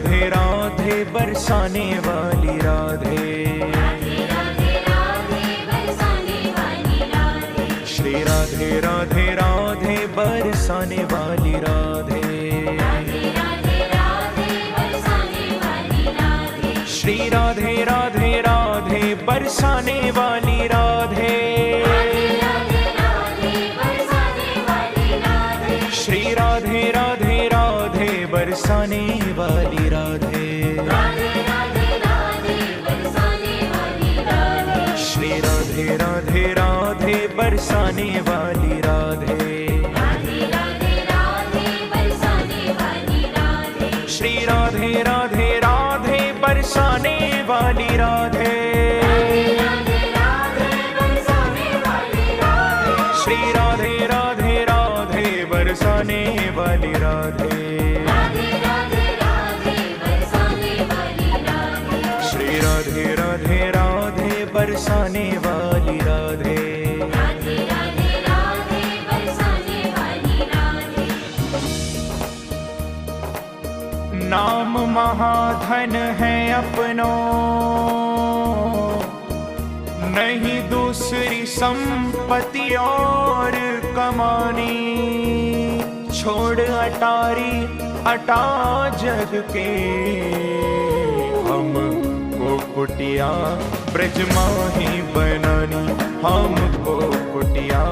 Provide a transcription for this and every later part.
राधे राधे बरसाने वाली राधे, श्री राधे राधे राधे बरसाने वाली राधे, श्री राधे राधे राधे बरसाने वाली राधे, श्री राधे राधे राधे बरसाने वाली राधे, श्री राधे राधे राधे बरसाने वाली राधे, श्री राधे राधे राधे बरसाने वाली राधे, श्री राधे राधे राधे बरसाने वाली राधे, श्री राधे राधे राधे बरसाने वाली राधे। नाम महाधन है अपनो, नहीं दूसरी संपत्ति और कमानी, छोड़ अटारी अटा जग के, हमको कुटिया ब्रज माही बनानी, हमको कुटिया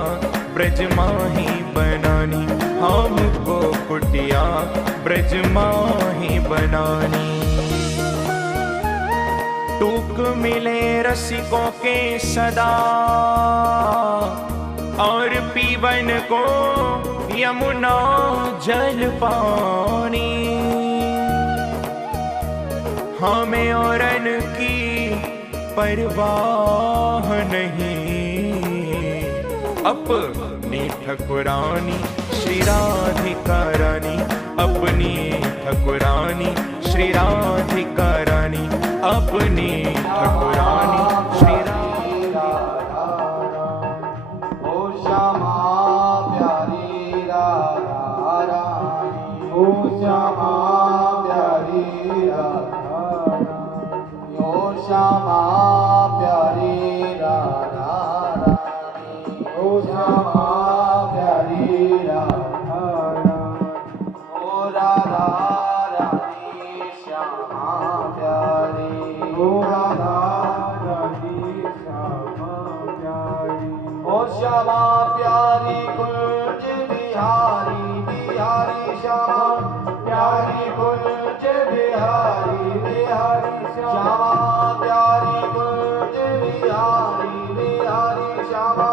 ब्रज माही बनानी, हमको कुटिया ब्रज माही बनानी। टूक मिले रसिकों के सदा, और पीवन को यमुना जल पानी, हमें औरन की परवाह नहीं, अपनी ठकुरानी श्री राधिका रानी, अपनी ठकुरानी श्री राधिका रानी, अपनी ठकुरानी श्री राधिका रानी। ओ श्यामा प्यारी राधा रानी, ओ श्यामा प्यारी राधा रानी, ओ श्यामा प्यारी राधा रानी, ओ श्यामा प्यारी राधा रानी, ओ राधा रानी श्यामा प्यारी, ओ राधा रानी श्यामा प्यारी, ओ श्यामा प्यारी कुंज बिहारी, बिहारी श्यामा प्यारी कुंज बिहारी, बिहारी श्यामा प्यारी कुंज बिहारी, बिहारी श्यामा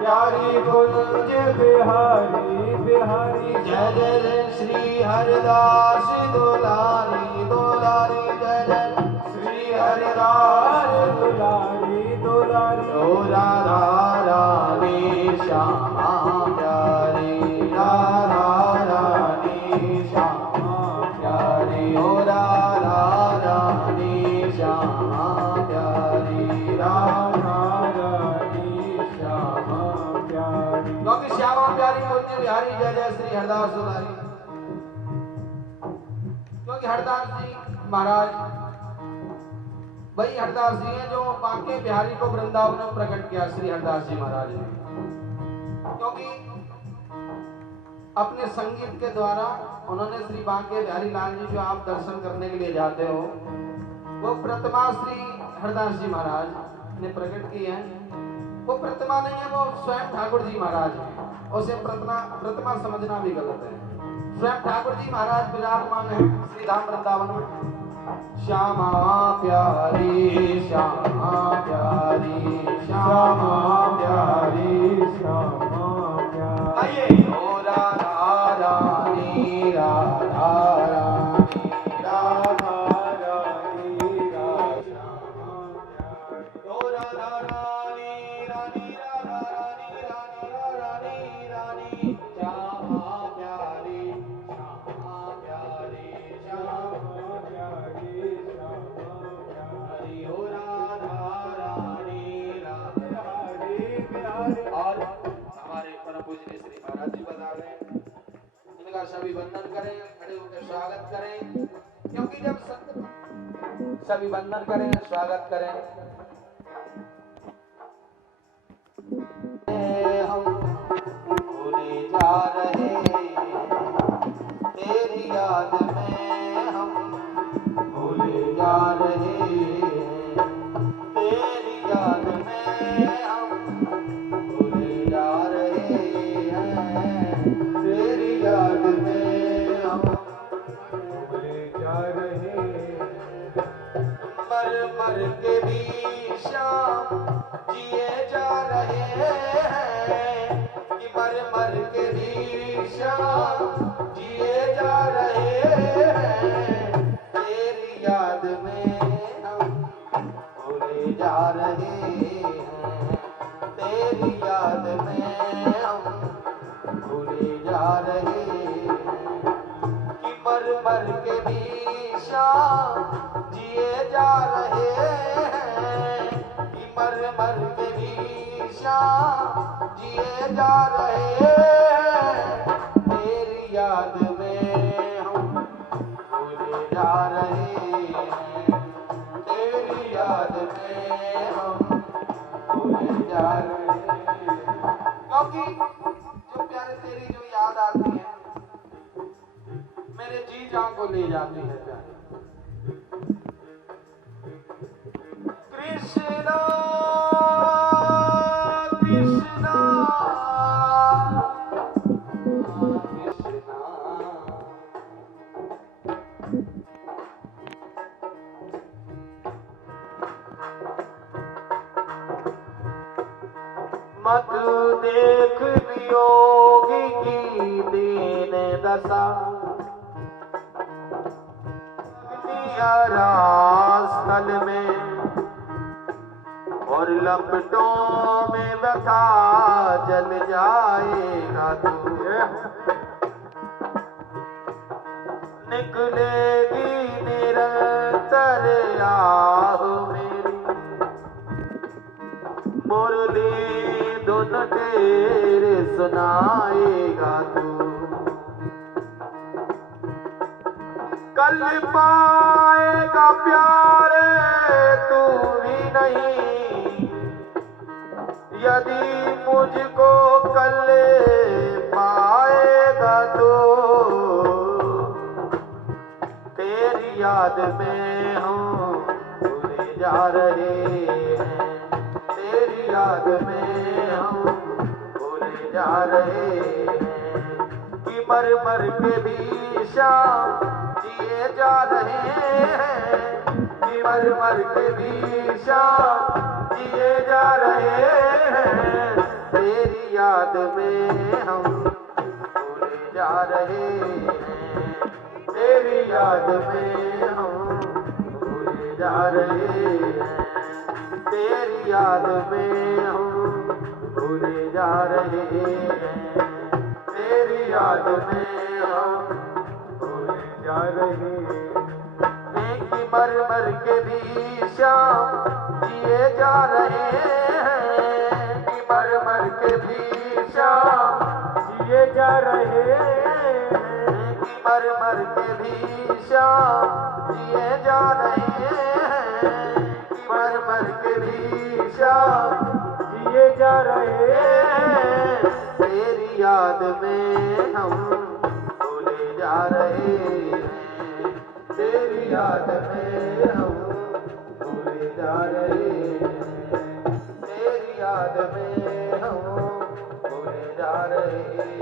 प्यारी कुंज बिहारी, बिहारी। जय जय श्री हरिदास दुलारी, दुलारी जय जय श्री हरिदास दुलारी, दुलारी। ओ राधा रानी श्यामा प्यारी, राधा रानी श्यामा प्यारी, ओ राधा रानी श्यामा प्यारी, राधा रानी श्यामा प्यारी। क्योंकि श्यामा प्यारी कुंज बिहारी जय जय श्री हरिदास दुलारी, क्योंकि हरदास जी महाराज वही हरदास जी हैं जो बांके बिहारी को वृंदावन में प्रकट किया, श्री हरदास जी महाराज ने। क्योंकि अपने संगीत के द्वारा उन्होंने श्री बांके बिहारी लाल जी जो आप दर्शन करने के लिए जाते हो, वो प्रतिमा श्री हरदास जी महाराज ने प्रकट की है। वो प्रतिमा नहीं है, वो स्वयं ठाकुर जी महाराज है। उसे प्रतिमा समझना भी गलत है। स्वयं ठाकुर जी महाराज विराजमान है श्री धाम वृंदावन में। श्यामा प्यारी, श्यामा प्यारी, श्यामा प्यारी, श्यामा प्यारी। आइए ओ राधा रानी, राधा रानी, राधा रानी, राधा प्यारी। ओ राधा रानी, रानी, राधा रानी, रानी, रानी, रानी, श्यामा प्यारी, श्यामा प्यारी, श्यामा प्यारी, श्यामा प्यारी। ओ राधा रानी, राधा रानी प्यारी। और हमारे परम पूज्य श्री महाराज जी बता रहे हैं, इनका सभी वंदन करें, खड़े होकर स्वागत करें। क्योंकि जब संत सभी वंदन करें, स्वागत करें। हम भूले जा रहे तेरी याद में, हम भूले जा रहे तेरी याद में, हम भूले जा रहे हैं तेरी याद में, हम भूले जा रहे। मर मर के भी शाम जिए जा रहे हैं कि मर मर के भी शाम जिए जा रहे हैं तेरी याद में, हम भूले जा रहे हैं तेरी याद में, हम भूले जा रहे हैं कि मर मर के भी शाम जिए जा रहे हैं कि मर मर के भी शाम जिए जा रहे हैं तेरी याद में, हम भूले जा रहे हैं तेरी याद में, हम भूले जा रहे हैं। क्योंकि जो प्यारे तेरी जो याद आती है मेरे जी जान को ले जाती है प्यारे। कृष्णा कृष्णा कृष्णा मत देख वियोगी की दीन दशा, स्थल में और लपटों में व्यथा जल जाएगा तू, निकलेगी निरंतर आह मेरी, मुरली धुन तेरे सुनाएगा तू। कल पाएगा प्यारे तू भी नहीं, यदि मुझको कल पाएगा तो तेरी याद में हम भूले जा रहे हैं तेरी याद में हम भूले जा रहे हैं कि मर मर के भी शाम जिए जा रहे हैं कि मर मर के भी शाम जिए जा रहे हैं तेरी याद में हम भूले जा रहे हैं तेरी याद में हम भूले जा रहे हैं तेरी याद में हम भूले जा रहे हैं तेरी याद में हम जा रहे हैं कि मर मर के भी शाम जिए जा रहे हैं कि मर मर के भी शाम जिए जा रहे हैं कि मर मर के भी शाम जिए जा रहे हैं कि मर मर के भी शाम जिए जा रहे हैं तेरी याद में हम भूले जा रहे हैं तेरी याद में हम भूले जा रहे हैं तेरी याद में हम भूले जा रहे हैं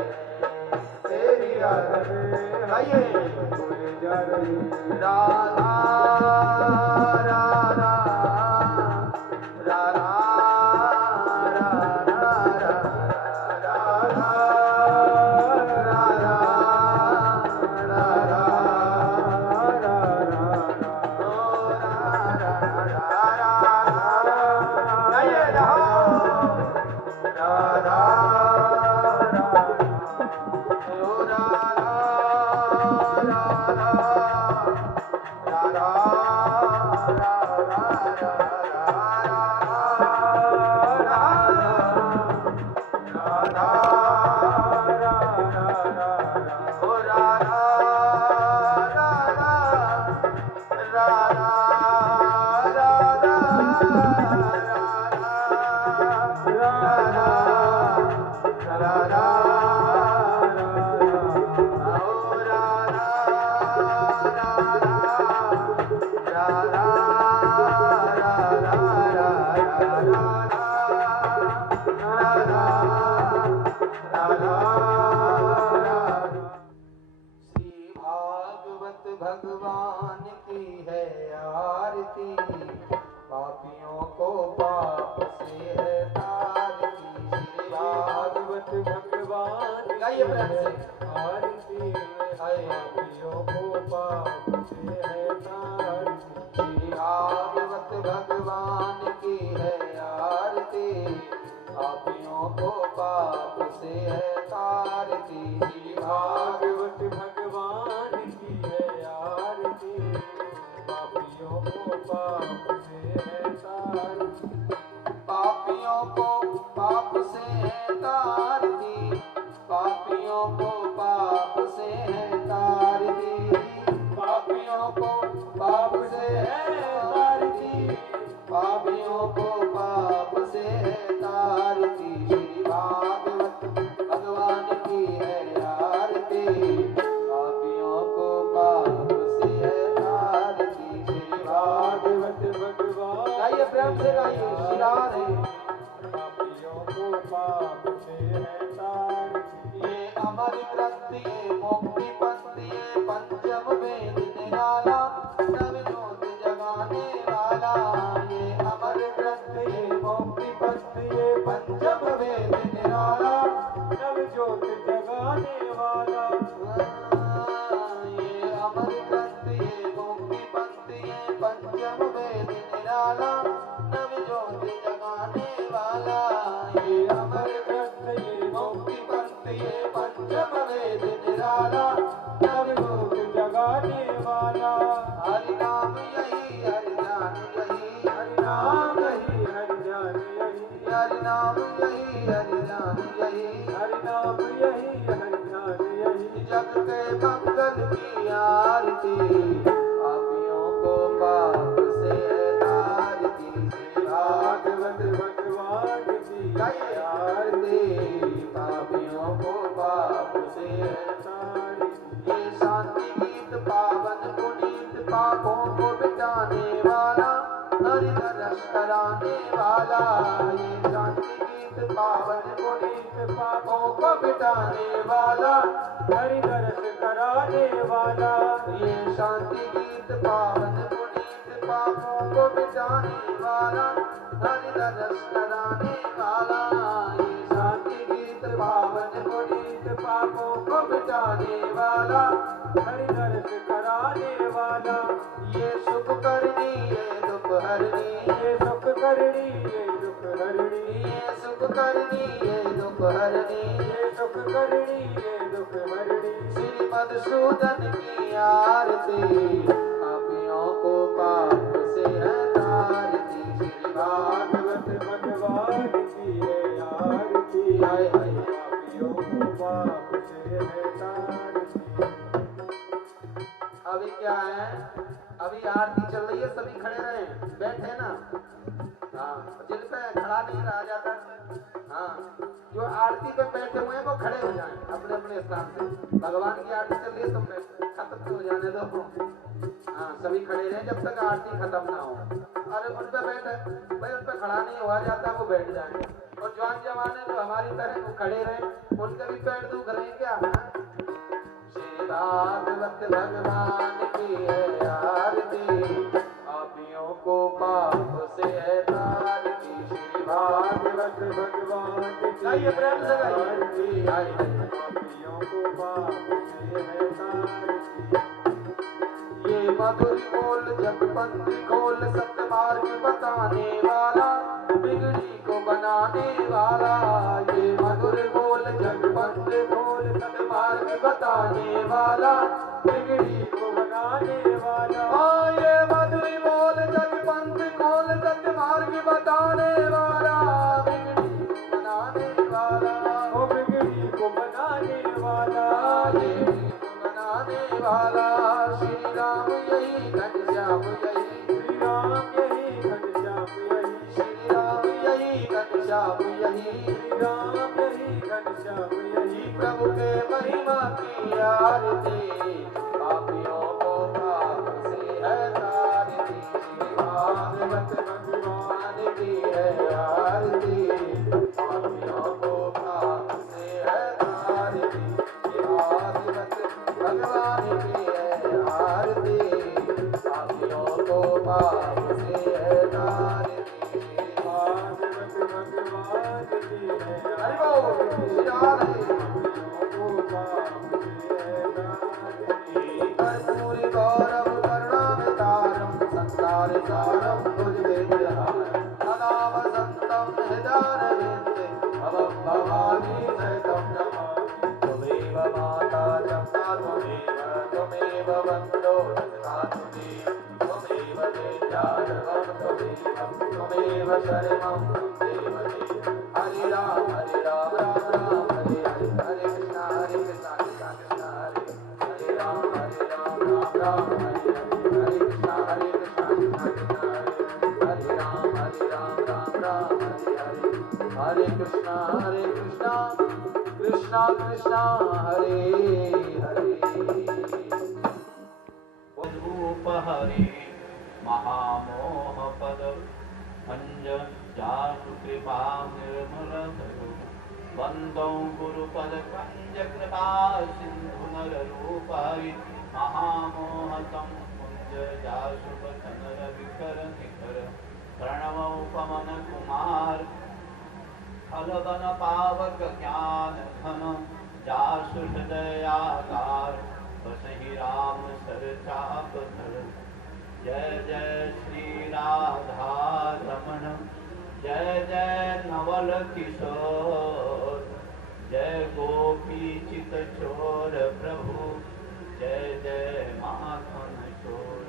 तेरी याद में आइए भूले जा रहे हैं। राधा राधा राधा भगवान की है आरती, पापियों को पाप से है तारती। श्री भागवत भगवान गाइए प्रेम से आरती है, पापियों को पाप से है तारती। श्री भागवत भगवान की है आरती, पापियों को पाप से है तारती। श्री भागवत भगवान की है आरती, पापियों को पाप से है तारती। पापियों को पाप से है तारती, पापियों को पाप से है तारती। पापियों को पाप से है तारती, पापियों को पाप से है तारती। श्री भागवत भगवान की है आरती, पापियों को पाप से है तारती। श्री भागवत भगवान गाइए प्रेम से गाइए शिलारे, पापियों को पाप से है तारती। ये अमर ग्रंथ ये मुक्ति पंथ ये पंचम वेद निराला, नव ज्योत जगाने वाला। ये अमर ग्रंथ ये मुक्ति पंथ ये पंचम वेद निराला, नव ज्योत जगाने वाला। ये अमर ग्रंथ ये मुक्ति पंथ ये पंचम वेद निराला, नव ज्योत जगाने वाला। ये अमर ग्रंथ ये मुक्ति पंथ ये पंचम वेद निराला, नव ज्योत जगाने वाला। हरि नाम यही हरि ध्यान यही, हरि नाम यही हरि ध्यान यही, हरि नाम यही हरि ध्यान यही, हरि नाम यही हरि ध्यान यही। जग के मंगल की आरती, पापियों को पाप से है तारती। श्री भागवत भगवान की आरती, पापियों को पाप से है तारती। ये शांति गीत पावन पुनीत, पापों को मिटाने वाला, हरि दर्श कराने वाला। ये शांति गीत पावन पुनीत, पापों को मिटाने वाला, हरि दर्श कराने वाला। ये शांति गीत पावन पुनीत, पापों को मिटाने वाला, हरि दर्श कराने वाला। ये शांति गीत पावन पुनीत, पापों को मिटाने वाला, हरि दर्श कराने वाला। ये सुख करनी ये दुख हरनी, ये सुख करनी ये दुख हरनी, ये सुख करनी ये दुख हरनी, ये सुख करनी ये दुख हरनी। श्री मधुसूदन की आरती, पापियों को पाप से है तारती। श्री भागवत भगवान की है आरती, पापियों को पाप से है तारती। अभी क्या है, अभी आरती चल रही है, सभी खड़े रहे, बैठे ना। हाँ, जिन पे खड़ा नहीं रहा जाता, हाँ, जो आरती पे बैठे हुए हैं वो खड़े हो जाएं अपने अपने स्थान से। भगवान की आरती चल रही है, तुम खत्म तो हो जाने दो। हाँ, सभी खड़े रहे जब तक आरती खत्म ना हो। अरे उन पे बैठे भाई, उन पे खड़ा नहीं हुआ जाता, वो बैठ जाए। और जवान जवान जो हमारी तरह वो खड़े रहे, उनके भी पैर दुख रहे क्या? श्री भागवत भगवान की है आरती, पापियों को पाप से है तारती। श्री भागवत भगवान की प्रेम से आरती, पापियों को पाप से है तारती। ये मधुर बोल जगपंथी खोल, सत्मार्ग बताने वाला, बिगड़ी को बनाने वाला। ये मधुर बोल जगपंथी खोल, सत्मार्ग बताने वाला, बिगड़ी को बनाने वाला। हाँ, ये मधुर बोल जगपंथी खोल, सत्मार्ग बताने वाला, बिगड़ी को बनाने वाला। ओ बिगड़ी को बनाने वाला, ये बनाने वाला। श्री राम यही घनश्याम यही, श्री राम यही घनश्याम यही, श्री राम यही घनश्याम यही, श्री राम यही घनश्याम यही। प्रभु के महिमा की आरती, पापियों को पाप से है तारती। श्री भागवत भगवान की है आरती, पापियों को पाप से है तारती। श्री भागवत भगवान की है आरती। पाप से है तारती। हरि बोल श्री राधे। कर्पूरी गौरव करुणावतारम संसार सारम भुजगेन्द्रहारम सदा वसंतम हृदयारविंदे भवं भवानी सहितं नमामि। त्वमेव माता जगता त्वमेव वन्दो जगता त्वमेव विद्याधरं त्वमेव शरणं देव देव। हरे राम राम राम हरे हरे, हरे कृष्णा कृष्णा कृष्णा हरे हरे राम राम राम हरे हरे, हरे कृष्णा कृष्णा कृष्णा हरे राम राम राम हरे हरे, हरे कृष्णा कृष्णा कृष्णा हरे हरे। रूप हरि महामोह पद अंजन जासु कृपा निर्मल धरो वंदो गुरुपद कंज कृपा सिंधु नर रूप हरि महामोहतम कुंज जासु बचन रविकर निकर प्रणव पवन कुमार फलबन पावक ज्ञान घन जासु हृदयागार बसहि राम सर चाप धर। जय जय श्री राधा रमण जय जय नवल किशोर जय गोपी चित चोर प्रभु जय जय माखन चोर।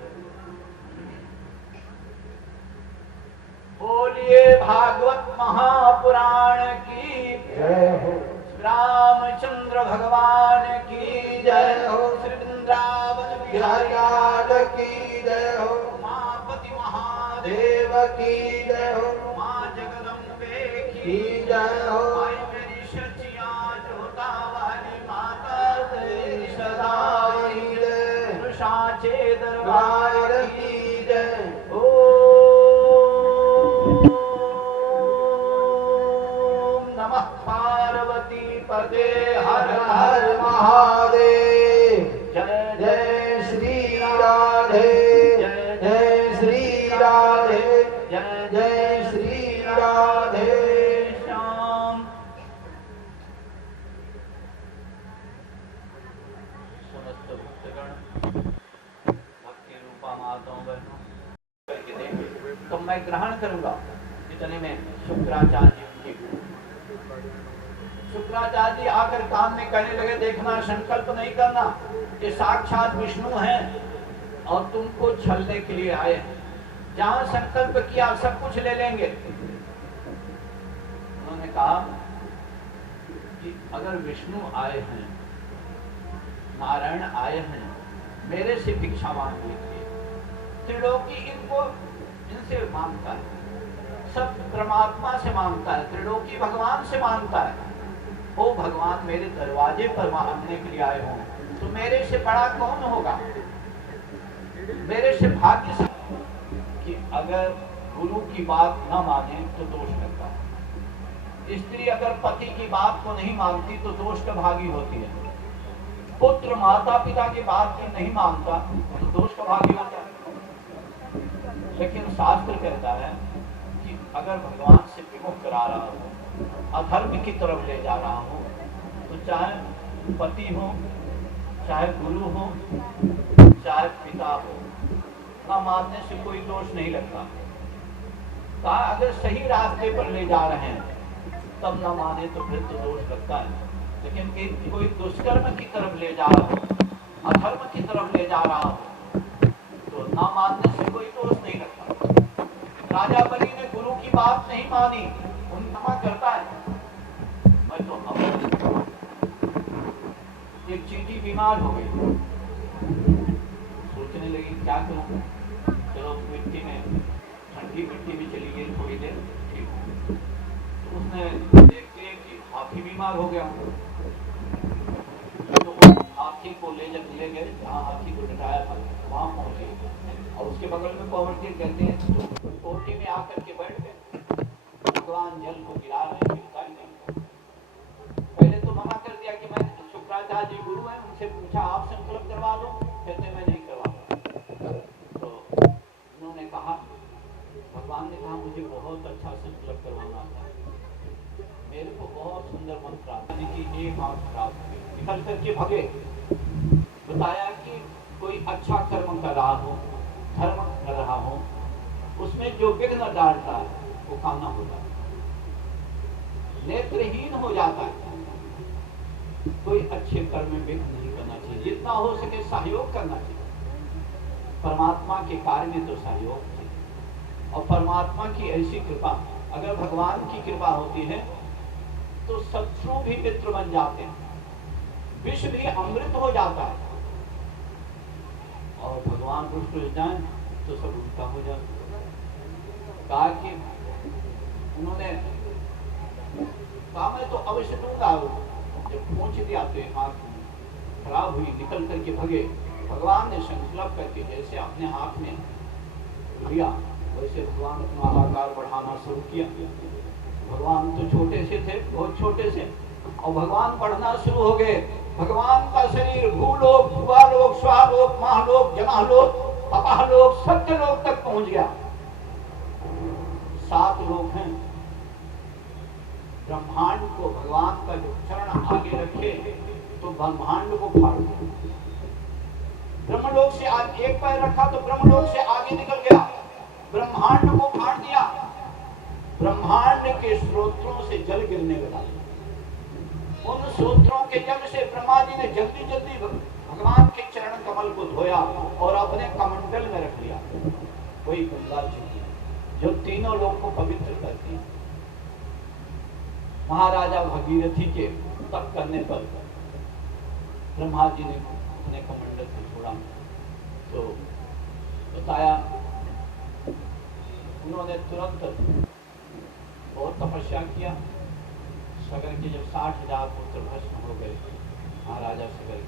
बोलिए भागवत महापुराण की जय हो। रामचंद्र भगवान की जय हो। श्री वृंदावन बिहारी लाल की जय हो। उमापति महादेव की जय हो। माँ जगदम्बे की जय हो। आई मेरी सचिया जोता वाली माता तेरी सदाई जय। साचे दरबार की जय हो। नमः पार्वती पते हर हर महादेव। जय जय श्री राधे जय श्री राधे जय जय श्री राधे श्याम। समस्त भक्तगण भक्ति रूपा माताओं बहनों करके देंगे तो मैं ग्रहण करूंगा। इतने में शुक्राचार्य शुक्राचार्य जी आकर कान में कहने लगे देखना संकल्प नहीं करना, ये साक्षात विष्णु हैं और तुमको छलने के लिए आए हैं। जहां संकल्प किया सब कुछ ले लेंगे। उन्होंने कहा कि अगर विष्णु आए हैं नारायण आए हैं मेरे से भिक्षा मांग लीजिए। त्रिलोकी इनको इनसे मांगता है, सब परमात्मा से मांगता है, त्रिलोकी भगवान से मांगता है। ओ भगवान मेरे दरवाजे पर मांगने के लिए आए हो तो मेरे से बड़ा कौन होगा, मेरे से भाग्य से। कि अगर गुरु की बात न माने तो दोष लगता है। स्त्री अगर पति की बात को नहीं मानती तो दोष का भागी होती है। पुत्र माता पिता की बात को नहीं मानता तो दोष का भागी होता है। लेकिन शास्त्र कहता है कि अगर भगवान से विमुख करा रहा हो, अधर्म की तरफ ले जा रहा हो, तो चाहे पति हो, चाहे गुरु हो, चाहे पिता हो, ना मानने से कोई दोष नहीं लगता। कहा अगर सही रास्ते पर ले जा रहे हैं तब ना माने तो फिर तो दोष लगता है। लेकिन कोई दुष्कर्म की तरफ ले जा रहा हो, अधर्म की तरफ ले जा रहा हो, तो ना मानने से कोई दोष नहीं लगता। राजा बलि ने गुरु की बात नहीं मानी, उन्मा करता है। मैं तो एक चींटी बीमार हो गई, सोचने लगी क्या करूं, चलो मिट्टी में, ठंडी मिट्टी में चली गई थोड़ी देर, ठीक। तो उसने देखती है कि हाथी बीमार हो गया, तो हाथी को ले गए जहाँ हाथी को डटाया था वहां पहुंचे और उसके बगल में पहुंच के कहते हैं तो कोठी में आकर के बैठ गए। भगवान जल को गिरा रहे हैं, गिरता ही नहीं। पहले तो मना कर दिया कि मैं शुक्राचार्य जी गुरु हैं, उनसे पूछा आप संकल्प करवा दो, कहते मैं नहीं करवा। तो उन्होंने मुझे बहुत अच्छा संकल्प करवाना था। मेरे को बहुत सुंदर मंत्र आता है कि एक आंख खराब हुई, निकल करके भगे। बताया कि कोई अच्छा कर्म कर रहा हो, धर्म कर रहा हो, उसमें जो विघ्न डालता है वो काना हो जाता है, नेत्रहीन हो जाता है। कोई अच्छे कर्म में विघ्न नहीं करना चाहिए, जितना हो सके सहयोग करना चाहिए। परमात्मा के कार्य में तो सहयोग चाहिए, और परमात्मा की ऐसी कृपा, अगर भगवान की कृपा होती है तो शत्रु भी मित्र बन जाते हैं, विष भी अमृत हो जाता है, और भगवान रुष्ट हो जाए तो सब उल्टा हो जाता है। कहा कि उन्होंने कहा मैं तो अवश्य दूंगा। जब पहुंच दिया तो आंख खराब हुई, निकल करके भगे। भगवान ने संकल्प करके जैसे अपने हाथ में लिया, वैसे भगवान अपना आकार बढ़ाना शुरू किया। भगवान तो छोटे से थे, बहुत छोटे से, और भगवान बढ़ना शुरू हो गए। भगवान का शरीर भूलोक, भुवालोक, स्वालोक, महालोक, जनालोक, अपालोक, सत्यलोक तक पहुंच गया। 7 लोक हैं। ब्रह्मांड को भगवान का जो चरण आगे रखे तो ब्रह्मांड को फाड़ दिया। ब्रह्मलोक से आज एक पैर रखा तो ब्रह्मलोक से आगे निकल गया, ब्रह्मांड को फाड़ दिया। ब्रह्मांड के स्रोतों से जल गिरने लगा। उन स्रोतों के जल से ब्रह्मा जी ने जल्दी जल्दी भगवान के चरण कमल को धोया और अपने कमंडल में रख लिया। वही गंगा जी जो तीनों लोग को पवित्र करती है। महाराजा भगीरथी के तप करने पर ब्रह्मा जी ने अपने कमंडल को छोड़ा, तो बताया उन्होंने तुरंत बहुत तपस्या किया। सगर के जब 60,000 पुत्र भस्म हो गए महाराजा सगर,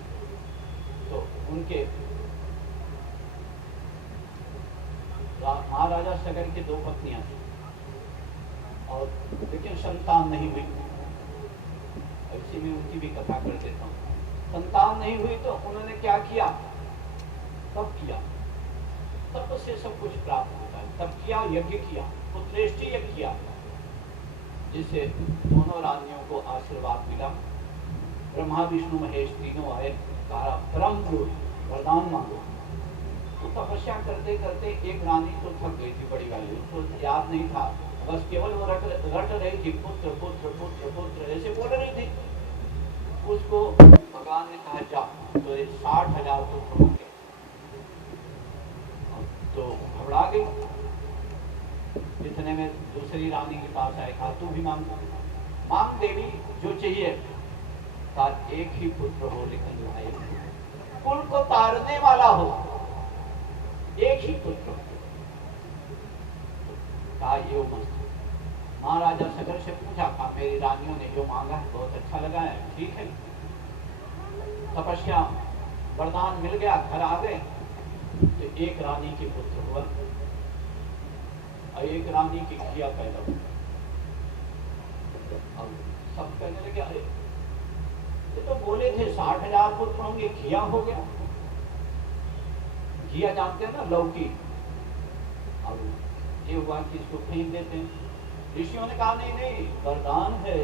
तो उनके महाराजा सगर की 2 पत्नियां थी, और लेकिन संतान नहीं हुई। ऐसी में उनकी भी कथा कर देता हूँ। संतान नहीं हुई तो उन्होंने क्या किया, तप किया। तप से सब कुछ प्राप्त होता है। तप किया, यज्ञ किया, पुत्रेष्टि यज्ञ किया, जिससे दोनों रानियों को आशीर्वाद मिला। ब्रह्मा विष्णु महेश तीनों आए, कहा परम वरदान मांगो। तो तपस्या करते करते एक रानी तो थक गई थी, बड़ी वाली, तो याद नहीं था, बस केवल वो रट रही थी, पुत्र पुत्र पुत्र पुत्र ऐसे बोल रही थी। उसको भगवान ने कहा जा, तो 60,000 पुत्र होंगे। तो घबरा गई। इतने में दूसरी रानी के पास आए, कहा तू भी मांग, मांग देवी जो चाहिए। कहा एक ही पुत्र हो, लेकिन भाई कुल को तारने वाला हो, एक ही पुत्र। कहा ये मस्त। महाराजा सगर से पूछा, कहा मेरी रानियों ने जो मांगा है बहुत अच्छा लगा है, ठीक है। तपस्या वरदान मिल गया, घर आ गए। तो एक रानी के पुत्र हुआ और एक रानी की घिया पैदा हुई। अब सब कहने लगे अरे ये तो बोले थे 60,000 पुत्र होंगे, घिया हो गया। घिया जानते हैं ना, लौकी। अब ये हुआ कि इसको फेंक देते हैं। ऋषियों ने कहा नहीं नहीं, वरदान है,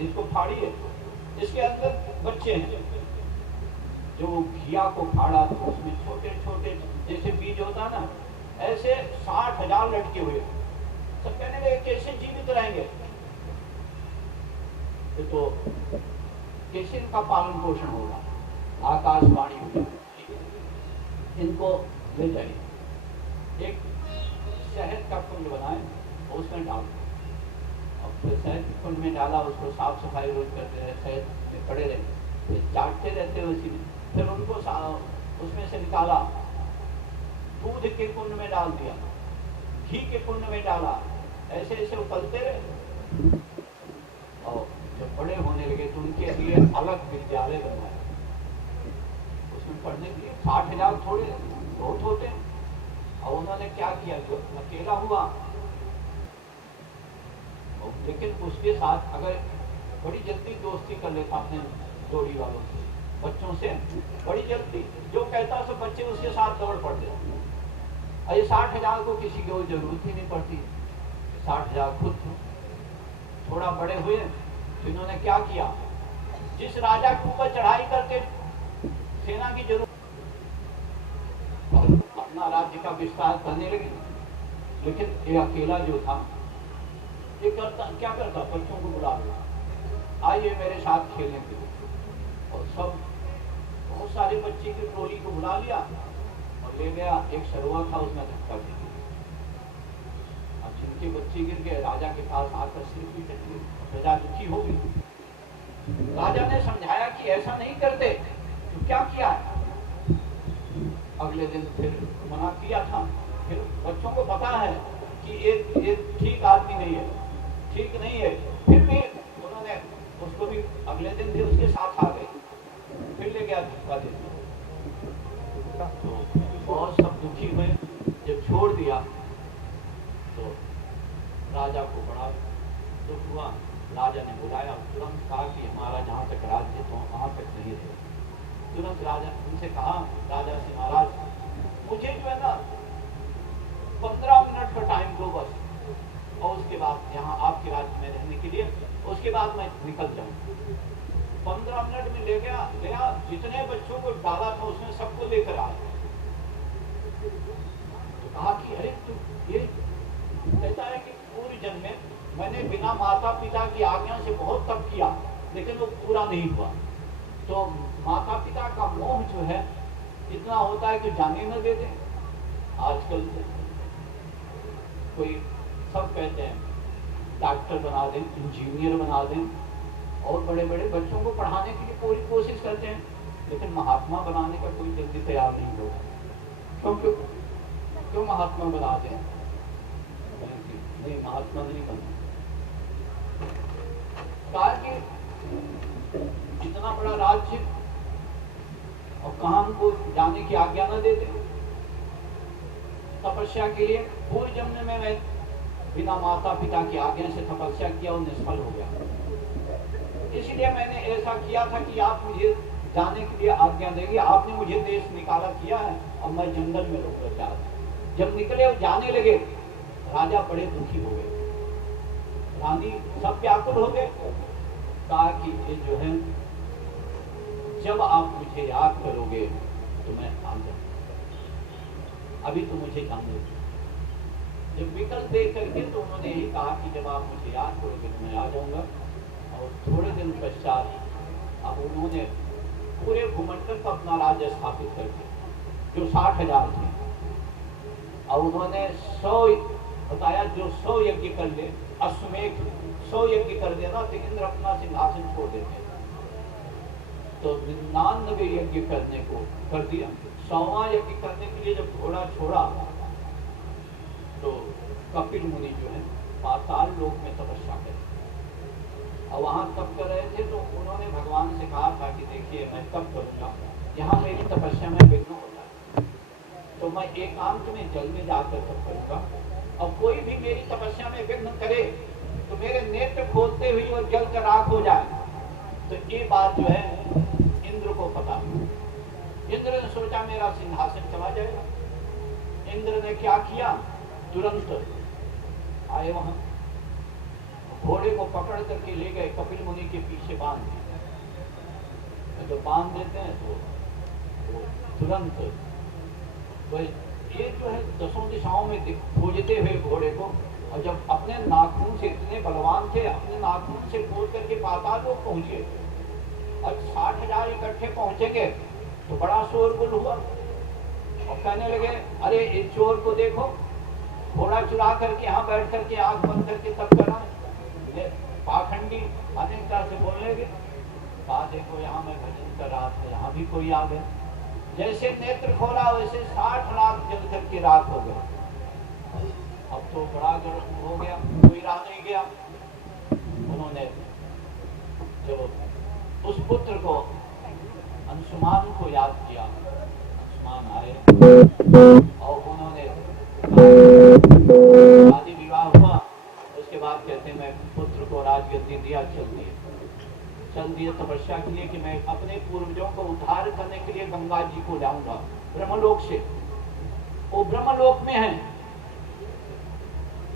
इसको फाड़िए, इसके अंदर बच्चे हैं। जो घिया को फाड़ा तो उसमें छोटे छोटे जैसे बीज होता है ना, ऐसे 60,000 लटके हुए। सब कहने लगे कैसे जीवित रहेंगे, तो कैसे इनका पालन पोषण होगा। आकाशवाणी हुई, इनको ले जाइए, एक शहद का कुंड बनाए और उसमें डाल दो। और फिर शहद के कुंड में डाला, उसको साफ सफाई रोज करते रहे, शहद में पड़े रहे, चाटते रहते उसी में। फिर उनको उसमें से निकाला, दूध के कुंड में डाल दिया, घी के कुंड में डाला, ऐसे ऐसे उबलते रहे। और जब बड़े होने लगे तो उनके लिए अलग विद्यालय बनवाया, उसमें पढ़ने के लिए 60,000 थोड़े बहुत होते हैं। और उन्होंने क्या किया, जो अकेला हुआ, लेकिन उसके साथ अगर बड़ी जल्दी दोस्ती कर लेता अपने जोड़ी वालों से, बच्चों से बड़ी जल्दी, जो कहता सब बच्चे उसके साथ दौड़ पड़ते। और ये 60,000 को किसी की जरूरत ही नहीं पड़ती, 60,000 खुद थे। थोड़ा बड़े हुए तो इन्होंने क्या किया, जिस राजा के ऊपर चढ़ाई करके सेना की जरूरत, अपना राज्य का विस्तार करने लगे। लेकिन ये अकेला जो था, ये क्या करता, बच्चों को बुला लिया, आइए मेरे साथ खेलने के लिए। और सब बहुत सारे बच्चे की टोली को बुला लिया और ले गया। एक सरोवर था, उसमें धक्का दे दिया। अब जिनके बच्चे गिर गए, राजा के पास आकर सिर पीटे, प्रजा दुखी हो गई। राजा ने समझाया कि ऐसा नहीं करते, तो क्या किया है। अगले दिन फिर मना किया था। फिर बच्चों को पता है कि ये ठीक आदमी नहीं है, ठीक नहीं है, फिर भी उन्होंने उसको भी अगले दिन भी उसके साथ आ गए, फिर ले गया धक्का दे दिया। तो बहुत सब दुखी हुए। जब छोड़ दिया तो राजा को बड़ा दुख हुआ। राजा ने बुलाया, तुरंत कहा कि हमारा जहाँ तक राज्य तो वहाँ तक नहीं है। तुरंत राजा उनसे कहा, राजा से, महाराज मुझे जो है ना 15 मिनट का टाइम दो बस, और उसके बाद यहाँ आपके राज्य में रहने के लिए, उसके बाद मैं निकल जाऊँ। 15 मिनट में ले गया, जितने बच्चों को डाला था उसने सबको लेकर आया। तो कहा कि अरे तू ये कहता है कि पूर्व जन्म में मैंने बिना माता पिता की आज्ञा से बहुत तप किया, लेकिन वो पूरा नहीं हुआ। तो माता पिता का मोह जो है इतना होता है कि जाने न देते। आजकल कोई सब कहते हैं डॉक्टर बना दें, इंजीनियर बना दें, और बड़े बड़े बच्चों को पढ़ाने के लिए पूरी कोशिश करते हैं, लेकिन महात्मा बनाने का कोई जल्दी तैयार नहीं होगा। क्यों महात्मा बना दें? नहीं, महात्मा नहीं बनना। कहा कि इतना बड़ा राज्य और कहाँ हमको जाने की आज्ञा न देते। तपस्या के लिए पूर्व जन्म में मैं बिना माता पिता की आज्ञा से तपस्या किया और निष्फल हो गया, इसलिए मैंने ऐसा किया था कि आप मुझे जाने के लिए आज्ञा देंगे। आपने मुझे देश निकाला किया है और मैं जंगल में रुक गया। जब निकले और जाने लगे, राजा बड़े दुखी हो गए, रानी सब व्याकुल हो गए। कहा कि ये जो है, जब आप मुझे याद करोगे तो मैं आ जाऊंगा, अभी तो मुझे जाने दो। जब विकल्प देख करके तो उन्होंने यही कहा कि जब आप मुझे याद करोगे तो मैं आ जाऊंगा। और थोड़े दिन पश्चात अब उन्होंने पूरे भूमंडल पर अपना राज्य स्थापित कर दिया, जो 60,000 थे। और उन्होंने 100 बताया, जो 100 यज्ञ कर ले, अश्वमेध 100 यज्ञ कर देना तो इंद्र अपना सिंहासन छोड़ देते। तो 99 यज्ञ करने को कर दिया। 100वां यज्ञ करने के लिए जब घोड़ा छोड़ा तो कपिल मुनि जो है पाताल लोक में तपस्या करे, और वहां तप कर रहे थे। तो उन्होंने भगवान से कहा था कि देखिए मैं तप करूंगा, यहाँ मेरी तपस्या में विघ्न होता है, तो मैं एकांत में जल में जाकर तप करूंगा, और कोई भी मेरी तपस्या में विघ्न करे तो मेरे नेत्र खोलते हुए और जल का राख हो जाए। तो ये बात जो है इंद्र को पता। इंद्र ने सोचा मेरा सिंहासन चला जाएगा। इंद्र ने क्या किया, तुरंत आए, वहां घोड़े को पकड़ करके ले गए, कपिल मुनि के पीछे बांध दिए। जो बांध देते हैं तो तुरंत ये जो है 10 दिशाओं में खोजते हुए घोड़े को, और जब अपने नाखून से, इतने बलवान थे, अपने नाखून से खोज करके पाताल लोक पहुंचे। और 60,000 इकट्ठे पहुंचेंगे तो बड़ा शोरगुल हुआ, और कहने लगे अरे इस चोर को देखो, घोड़ा चुरा करके यहाँ बैठ करके आंख बंद करके तब करा। पाखंडी अनेक तरह से बोलने लगे। कहा देखो यहाँ मैं भजन कर रहा था, यहाँ भी कोई आ गया। जैसे नेत्र खोला वैसे 60 लाख जल करके राख हो गए। अब तो बड़ा गर्व हो गया, कोई रह नहीं गया। उन्होंने जब उस पुत्र को, अंशुमान को याद किया, अंशुमान आए और उन्होंने शादी विवाह हुआ। उसके बाद कहते हैं मैं पुत्र को राजगद्दी दिया, चल दिए तपस्या के लिए कि मैं अपने पूर्वजों को उद्धार करने के लिए गंगा जी को लाऊंगा ब्रह्मलोक से। वो ब्रह्मलोक में है,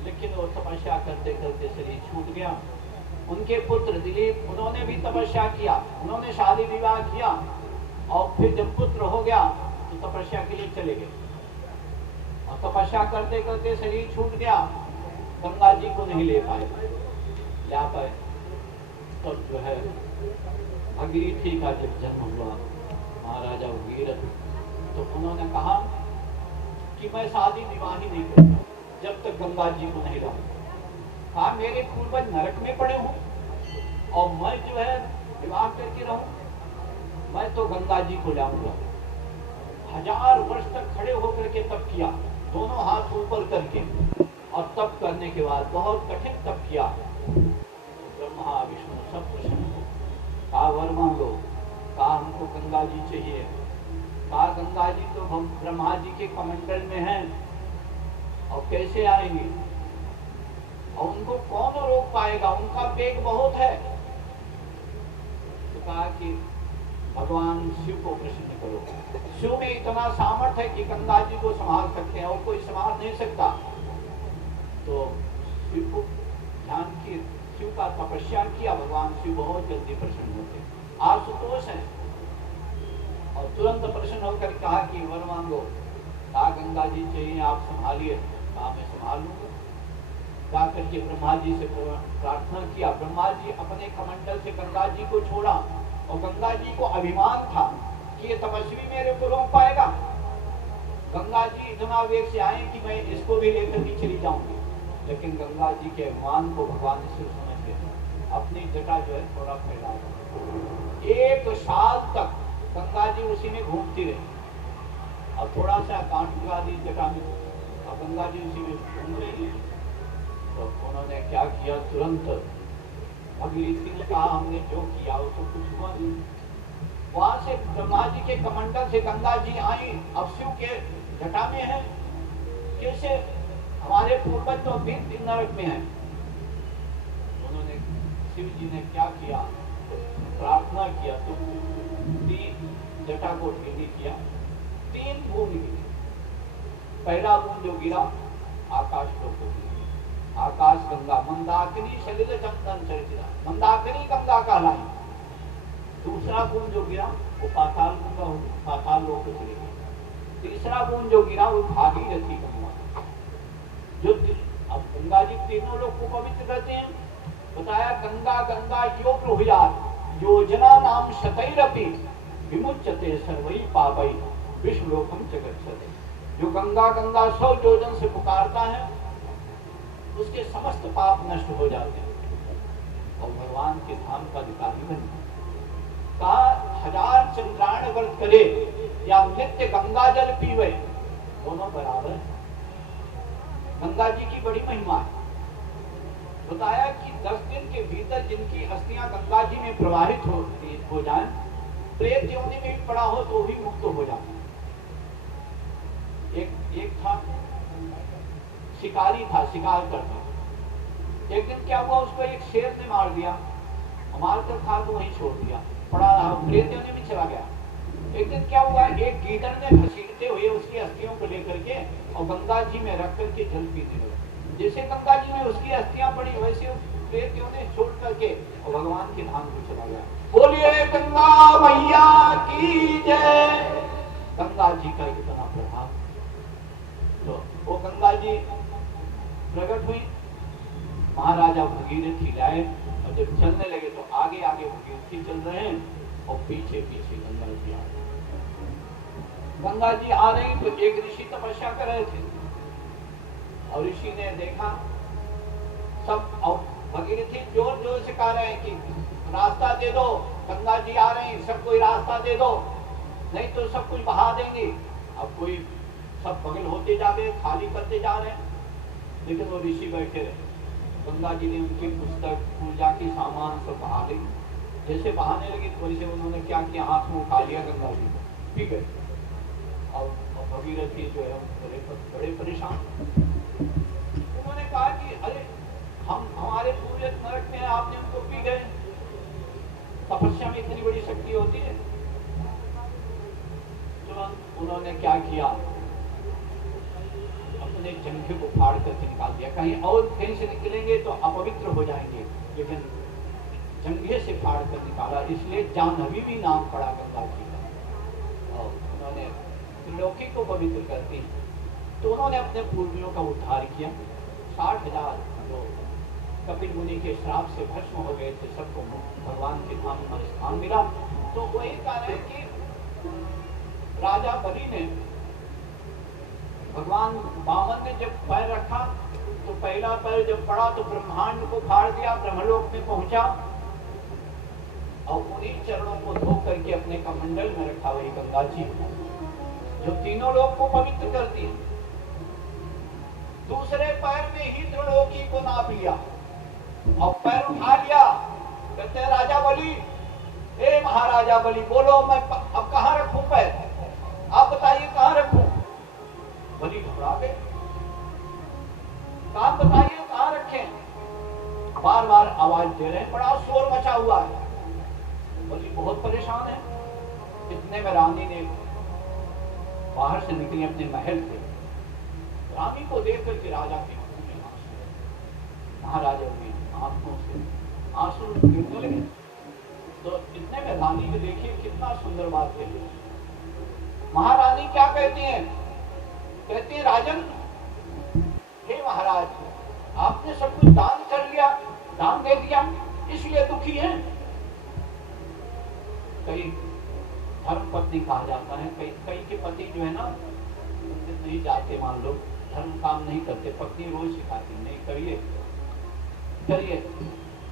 लेकिन वो तपस्या करते करते शरीर छूट गया। उनके पुत्र दिलीप, उन्होंने भी तपस्या किया, उन्होंने शादी विवाह किया और फिर जब पुत्र हो गया तो तपस्या के लिए चले गए और तपस्या करते करते शरीर छूट गया, गंगा जी को नहीं ले पाए। तब जो है भगीरथी का जब जन्म हुआ, महाराजा भगीरथ, तो उन्होंने कहा कि मैं शादी विवाह ही नहीं करूंगा जब तक गंगा जी को नहीं लाऊंगा। कहा मेरे पूर्वज नरक में पड़े हूं और मैं जो है विवाह करके रहूं, मैं तो गंगा जी को लाऊंगा। 1000 वर्ष तक खड़े होकर के तप किया, दोनों हाथ ऊपर करके, और तप करने के बाद बहुत कठिन तप किया। ब्रह्मा विष्णु सब प्रसन्न हो, कहा वर मांगो, कहा हमको गंगा जी चाहिए। कहा गंगा जी तो हम ब्रह्मा जी के कमंडल में हैं और कैसे आएंगे, और उनको कौन रोक पाएगा, उनका वेग बहुत है। तो कहा कि भगवान शिव को प्रसन्न करो, शिव में इतना सामर्थ्य है कि गंगा जी को संभाल सकते हैं और कोई संभाल नहीं सकता। तो शिव को ध्यान की, शिव का तपस्या किया, भगवान शिव बहुत जल्दी प्रसन्न होते। आशुतोष है और तुरंत प्रसन्न होकर कहा कि वर मांगो। कहा गंगा जी चाहिए, आप संभालिए। कहा मैं संभाल लूंगा। जा करके ब्रह्मा जी से प्रार्थना किया। ब्रह्मा जी अपने कमंडल से गंगा जी को छोड़ा और गंगा जी को अभिमान था कि ये तपस्वी मेरे को रोक पाएगा। गंगा जी इतना वेग से आए कि मैं इसको भी लेकर के चली जाऊंगी, लेकिन गंगा जी के अभिमान को भगवान शिव समझ गए, अपनी जटा जो है थोड़ा फैला। 1 साल तक गंगा जी उसी में घूमती रही और थोड़ा सा कांट लगा दी जटा में, और गंगा जी उसी में घूम रही। तो उन्होंने क्या किया, तुरंत भगीरथी ने कहा हमने जो किया वो तो कुछ हुआ नहीं। वहां से ब्रह्मा जी के कमंडल से गंगा जी आई, अब शिव के जटा में है। कैसे, हमारे पूर्वज तो अभी नरक में है। उन्होंने, शिव जी ने क्या किया, प्रार्थना किया, तो 3 जटा को ढीली किया, 3 बूंद गिरी। पहला बूंद जो गिरा आकाश को गिरा, आकाश गंगा, मंदाकिनी सलिल चंदन चरिता, मंदाकिनी गंगा कहलाई। दूसरा बूंद जो गिरा वो पाताल गंगा हो, पाताल लोक को चली गई। तीसरा बूंद जो गिरा वो भागीरथी गंगा, जो अब गंगा जी तीनों लोग को पवित्र करते हैं। बताया गंगा गंगा योग रोहियात योजना नाम शतैरपि विमुच्यते सर्वै पापै विश्वलोकम जगत्सते। जो गंगा गंगा 100 योजन से पुकारता है उसके समस्त पाप नष्ट हो जाते हैं और भगवान के धाम का अधिकारी बन जाता है। कहा 1000 चंद्रायण व्रत करे या नित्य गंगा जल पीवे, दोनों बराबर है। गंगा जी की बड़ी महिमा है। बताया कि 10 दिन के भीतर जिनकी अस्थियां गंगा जी में प्रवाहित हो जाएं, प्रेत योनि में भी पड़ा हो तो भी मुक्त हो जाए। एक था शिकारी था, शिकार करता। एक दिन क्या हुआ, उसको एक शेर ने मार दिया, मार कर खा तो वहीं छोड़ दिया, पड़ा रहा, प्रेत योनि में चला गया। एक दिन क्या हुआ, एक गीदड़ ने घसीटते हुए उसकी अस्थियों को लेकर के और गंगा जी में रख करके जल पीने लगा। जैसे गंगा जी में उसकी अस्थियां पड़ी वैसे प्रेतियों ने छोड़ करके और भगवान के धाम को चला गया। बोलिए गंगा मैया की जय। गंगा जी का इतना प्रभाव। तो वो गंगा जी प्रकट हुई, महाराजा भगीरथी लाए और जब चलने लगे तो आगे आगे भगीरथी चल रहे हैं और पीछे पीछे गंगा जी आ रहे। गंगा जी आ रही तो एक ऋषि तपस्या कर रहे थे और ऋषि ने देखा सब, और भगीरथी जोर जोर से कह रहे हैं कि रास्ता दे दो, गंगा जी आ रहे हैं, सब कोई रास्ता दे दो, नहीं तो सब कुछ बहा देंगे। अब कोई सब बगल होते जा रहे, खाली करते जा रहे हैं, लेकिन वो ऋषि बैठे रहे। गंगा जी ने उनकी पुस्तक, पूजा की सामान सब बहा दी। जैसे बहाने लगे तो वैसे उन्होंने क्या किया, हाथ में उठा लिया गंगा जी को, पी गए। और भगीरथी जो है बड़े परेशान। उन्होंने कहा कि अरे हमारे पूर्वज नरक में, आपने उनको पी गए। तपस्या में इतनी बड़ी शक्ति होती है। तुरंत उन्होंने क्या किया, अपने अपने जंघे को फाड़ करके निकाल दिया। कहीं से निकलेंगे तो अपवित्र हो जाएंगे, लेकिन जंघे से फाड़ कर निकाला, इसलिए जाह्नवी भी नाम पड़ा गंगा जी का। और उन्होंने त्रिलोकी को पवित्र करती, तो उन्होंने अपने पूर्वजों का उद्धार किया। 60,000 जो कपिल मुनि के श्राप से भस्म हो गए थे, सबको भगवान के धाम में स्थान मिला। तो वही कारण है कि राजा बलि ने, भगवान वामन ने जब पैर रखा तो पहला पैर जब पड़ा तो ब्रह्मांड को फाड़ दिया, ब्रह्मलोक में पहुंचा और उन्हीं चरणों को धो करके अपने कमंडल में रखा वही गंगा जी, जो तीनों लोग को पवित्र करती है। दूसरे पैर में ही त्रिलोकी को नाप लिया और पैर उठा लिया। कहते हैं राजा बलि, हे महाराजा बलि, बोलो मैं अब कहां रखूं पैर, आप बताइए कहां रखूं। बलि घबरा गए, काम बताइए कहां रखें। बार बार आवाज दे रहे हैं, बड़ा शोर मचा हुआ है। बलि बहुत परेशान है। इतने में रानी ने बाहर से निकली अपने महल से, रानी को देख करके राजा के आंखों में आंसू, महाराजा की आंखों से आंसू गिरने लगे। तो इतने में रानी ने देखिए कितना सुंदर बात है। महारानी क्या कहती हैं? कहती है, राजन, हे महाराज, आपने सब कुछ दान कर लिया, दान दे दिया, इसलिए दुखी हैं। कई धर्म पत्नी कहा जाता है, कई के पति जो है ना नहीं जाते, मान लो धर्म काम नहीं करते, पत्नी रोज सिखाती नहीं करिए करिए,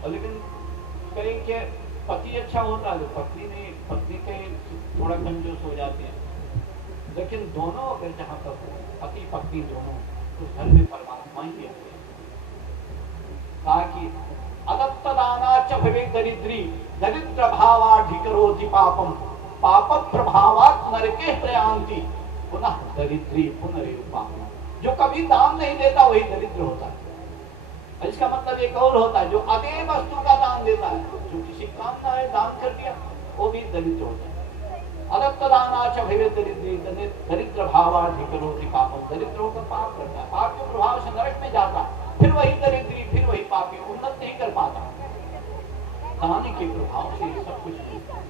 लेकिन कई के पति अच्छा होता है, पत्नी नहीं, पत्नी कहीं थोड़ा कंजूस हो जाती है। लेकिन दोनों अगर जहां तक पति पत्नी दोनों, तो घर में परमात्मा ही है। कहा कि अदत्तदाना च भवेत् दरिद्री दरिद्र भावाधिकरोति पापम पाप प्रभावात् नरके प्रयान्ति पुनः दरिद्री पुनरेव। जो कभी दान नहीं देता वही दरिद्र होता है। इसका मतलब एक और होता है, जो अदेय वस्तु का दान देता है, जो किसी काम ना है दान कर दिया, वो भी दरिद्र होता है। अदत्तदाना च भवेत् दरिद्री दरिद्र भावाधिकरोति पापम, दरिद्र होकर पाप करता है, पाप के प्रभाव से नरक में जाता है, फिर वही दरिद्री, फिर वही पापी, उन्नत नहीं कर पाता। दान के प्रभाव से सब कुछ मिलता है।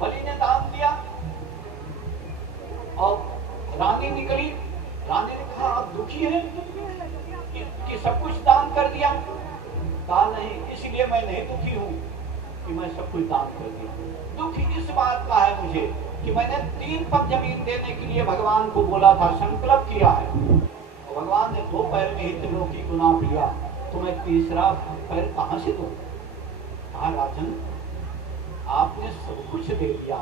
बलि ने दान दिया और रानी निकली। रानी ने कहा, आप दुखी हैं कि सब कुछ दान कर दिया? कहा नहीं, इसलिए मैं नहीं दुखी हूं कि मैं सब कुछ दान कर दिया। दुख इस बात का है मुझे कि मैंने 3 पग जमीन देने के लिए भगवान को बोला था, संकल्प किया है, और भगवान ने 2 पैर में ही त्रिलोकी को नाप लिया, तो मैं तीसरा पैर कहां से दूं? कहा, राजन, आपने सब कुछ दे दिया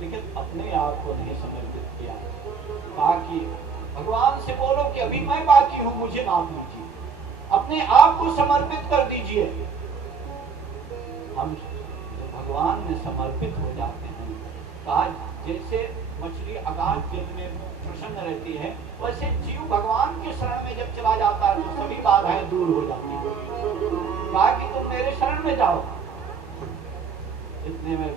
लेकिन अपने आप को नहीं समर्पित किया। कहा कि भगवान से बोलो कि अभी मैं बाकी हूं, मुझे नाप लीजिए, अपने आप को समर्पित कर दीजिए। हम भगवान में समर्पित हो जाते हैं। कहा, जैसे मछली अगाध जल में प्रसन्न रहती है, वैसे जीव भगवान के शरण में जब चला जाता है तो सभी बाधाएं दूर हो जाती हैं। कहा कि तुम मेरे शरण में जाओ। इतने में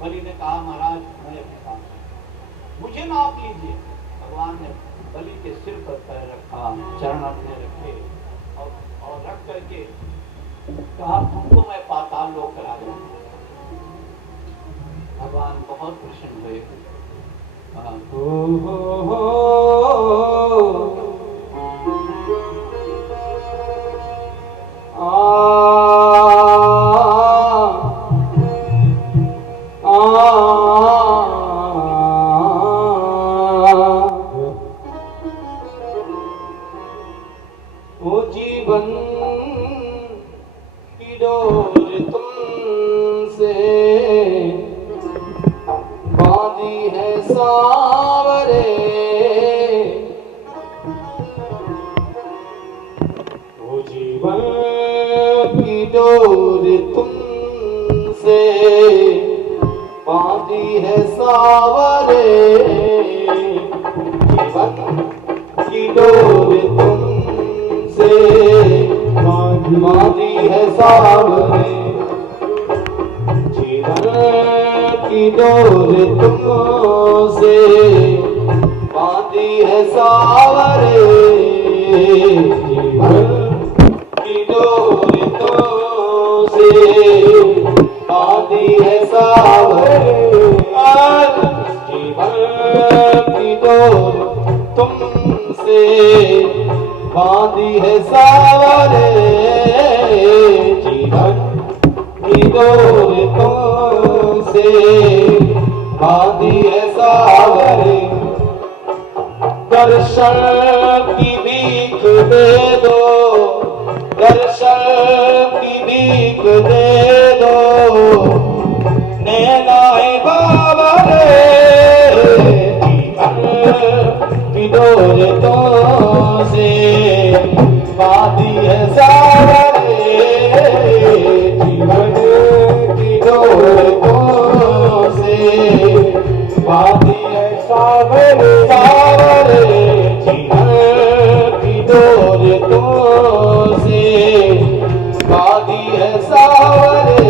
बलि ने कहा, महाराज मैं अपने काम से, मुझे नाप लीजिए। भगवान ने बलि के सिर पर पैर रखा, चरण अपने रखे और रख करके कहा, तुमको मैं पाताल लोक करा दूंगा। भगवान बहुत प्रसन्न हुए। जीवन की डोर तुमसे बांधी है सावरे, वो जीवन की डोर तुमसे बांधी है सावरे, जीवन की डोर तुमसे बांधी है सावरे, जीवन की डोर तुमसे बांधी है सावरे। की डोर तुमसे बांधी है सावरे, जीवन की डोर तुमसे बांधी है सावरे। दर्शन की भीख दे दो, दर्शन की भीख दे दो, नैनाए बाबरे, की डोर तो से बांधी है सावरे, जीवन की डोर तो से बांधी है सावरे, सावरे, जीवन की डोर तो से बांधी है सावरे,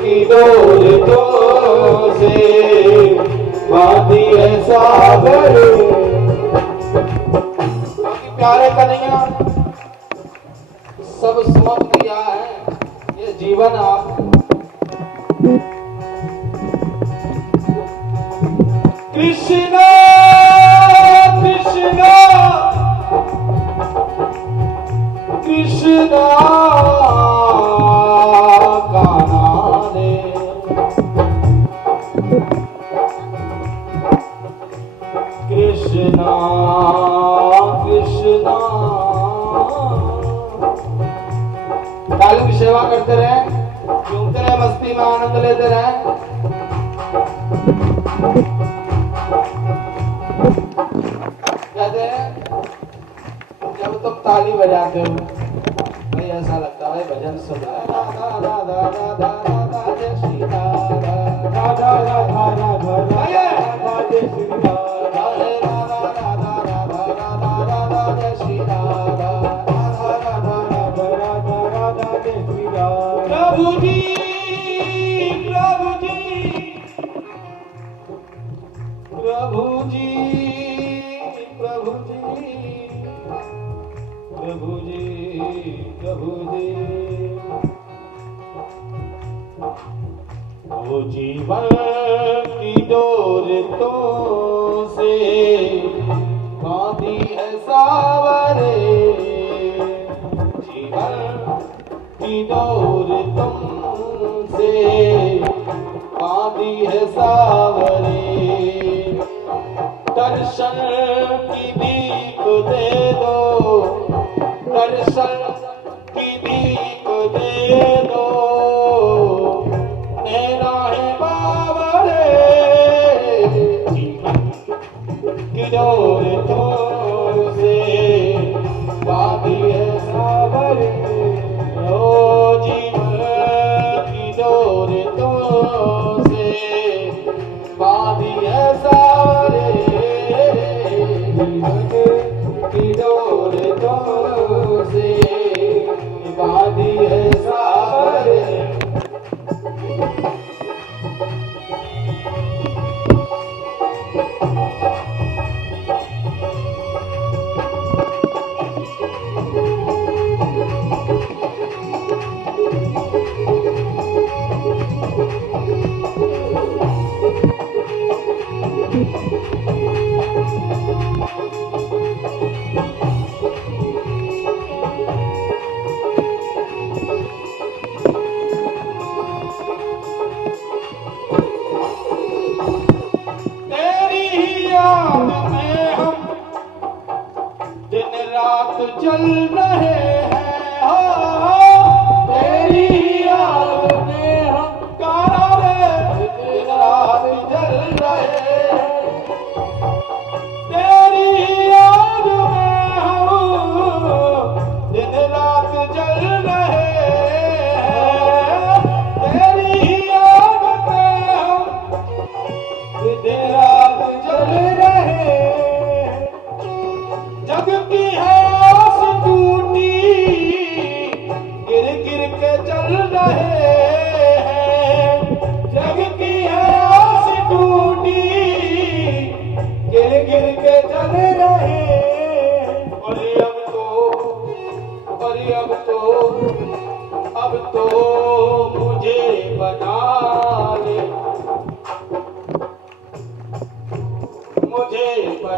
की डोर तो से बांधी है सावरे। प्यारे कन्हैया सब समझ दिया है, ये जीवन आप कृष्णा कृष्णा कृष्णा कृष्णा कृष्णा। काली की सेवा करते रहे, झूमते रहे, मस्ती में आनंद लेते रहे। कहते हैं जब तुम ताली बजाते हो भाई ऐसा लगता है भजन सुन रहा है। राधा राधा राधा राधा जय श्री राधा, राधा राधा राधा राधा जय श्री राधा, राधा राधा राधा राधा राधा जय श्री राधा, राधा राधा राधा राधा राधा जय श्री राधा। प्रभु जी प्रभु जी प्रभु जी प्रभु जी प्रभु जी प्रभु जी। ओ जीवन की डोर तो से बांधी है सावरे, जीवन की डोर तुमसे बांधी है सावरे। दर्शन की भीख दे दो, दर्शन की भीख दे दो, नैना है बावरे, की डोर तो से बांधी है सावरे। ओ जीवन की डोर तो से बांधी है सावरे, की डोर तो से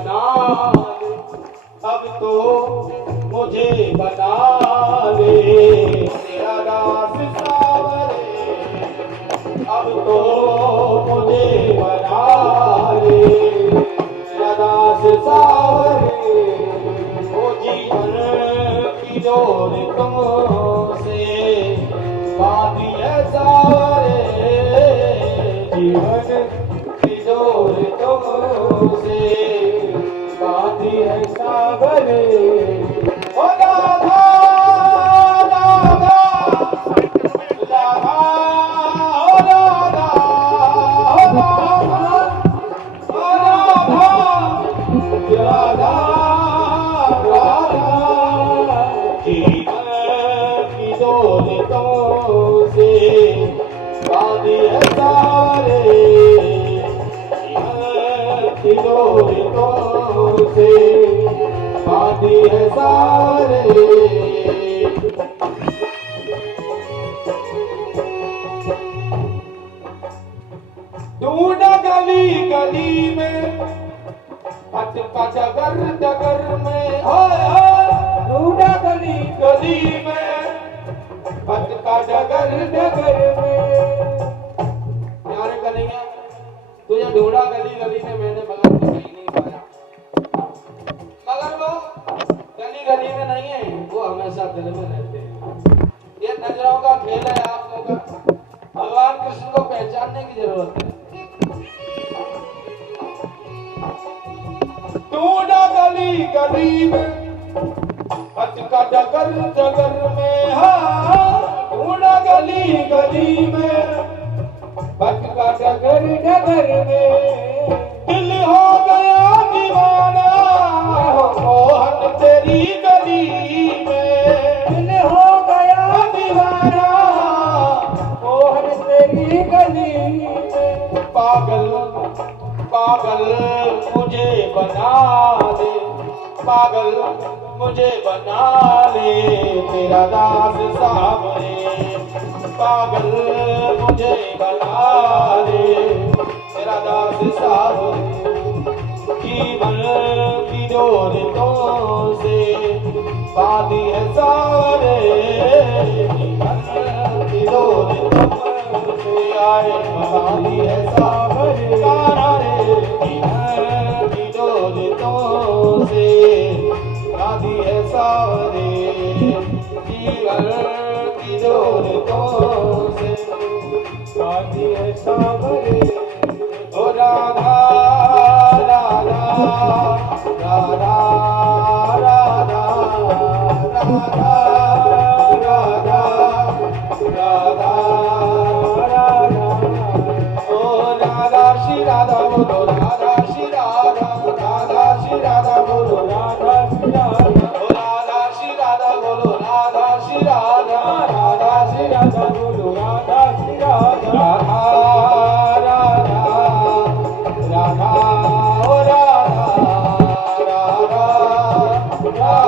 बना ले, अब तो मुझे बना ले तेरा दास सावरे, अब तो मुझे बना ले तेरा दास सावरे, ओ जीवन की डोर तुमसे बांधी है सावरे, जीवन की डोर तुमसे बांधी है सावरे, ओ राधा राधा राधा, ओ राधा ओ राधा, ओ राधा राधा राधा, जीवन की डोर तुमसे बांधी है सारे, जीवन की डोर तुमसे बांधी है सारे। ढूंढा गली गली में, भटका डगर डगर में, हाय हाय ढूंढा गली गली में, भटका डगर डगर में। प्यारे कन्हैया, तुझे ढूंढा गली गली में मैंने, मगर तुझे नहीं पाया। मगर वो गली गली में नहीं है, वो हमेशा दिल में रहते हैं। ये नजरों का खेल है आप लोगों का, भगवान कृष्ण को पहचानने की जरूरत है। ढूंढा गली गली में, भटका डगर डगर में, हाँ ढूंढा गली गली में, भटका डगर डगर में, दिल हो गया दीवाना मोहन तेरी गली में, दिल हो गया दीवाना मोहन तेरी गली में, पागल पागल मुझे बना ले, पागल मुझे बना ले तेरा दास सावरे, पागल मुझे बना ले तेरा दास सावरे, जीवन की डोर तुमसे बांधी है सावरे, जीवन की डोर तुमसे आए बांधी है सावरे, जीवन की डोर तुमसे बांधी है सावरे, जीवन की डोर तुमसे बांधी है सावरे, ओ राधा राधा राधा राधा राधा राधा राधा राधा, ओ राधा श्री राधा बोलो, राधा श्री राधा, राधा श्री राधा बोलो, राधा श्री राधा, ओ राधा श्री राधा बोलो, राधा श्री राधा, राधा श्री राधा बोलो, राधा श्री राधा, राधा राधा राधा, ओ राधा राधा राधा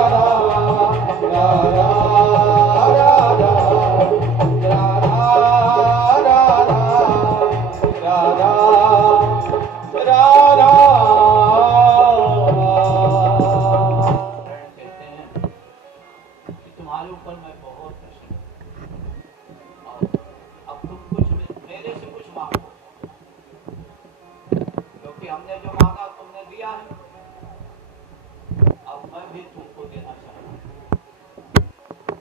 राधा राधा राधा राधा कहते हैं कि तुम्हारे ऊपर मैं बहुत प्रसन्न हूं, और अब तुम कुछ मेरे से कुछ मांगो, क्योंकि हमने जो मांगा तुमने दिया है, अब मैं भी तुमको देना चाहता हूं।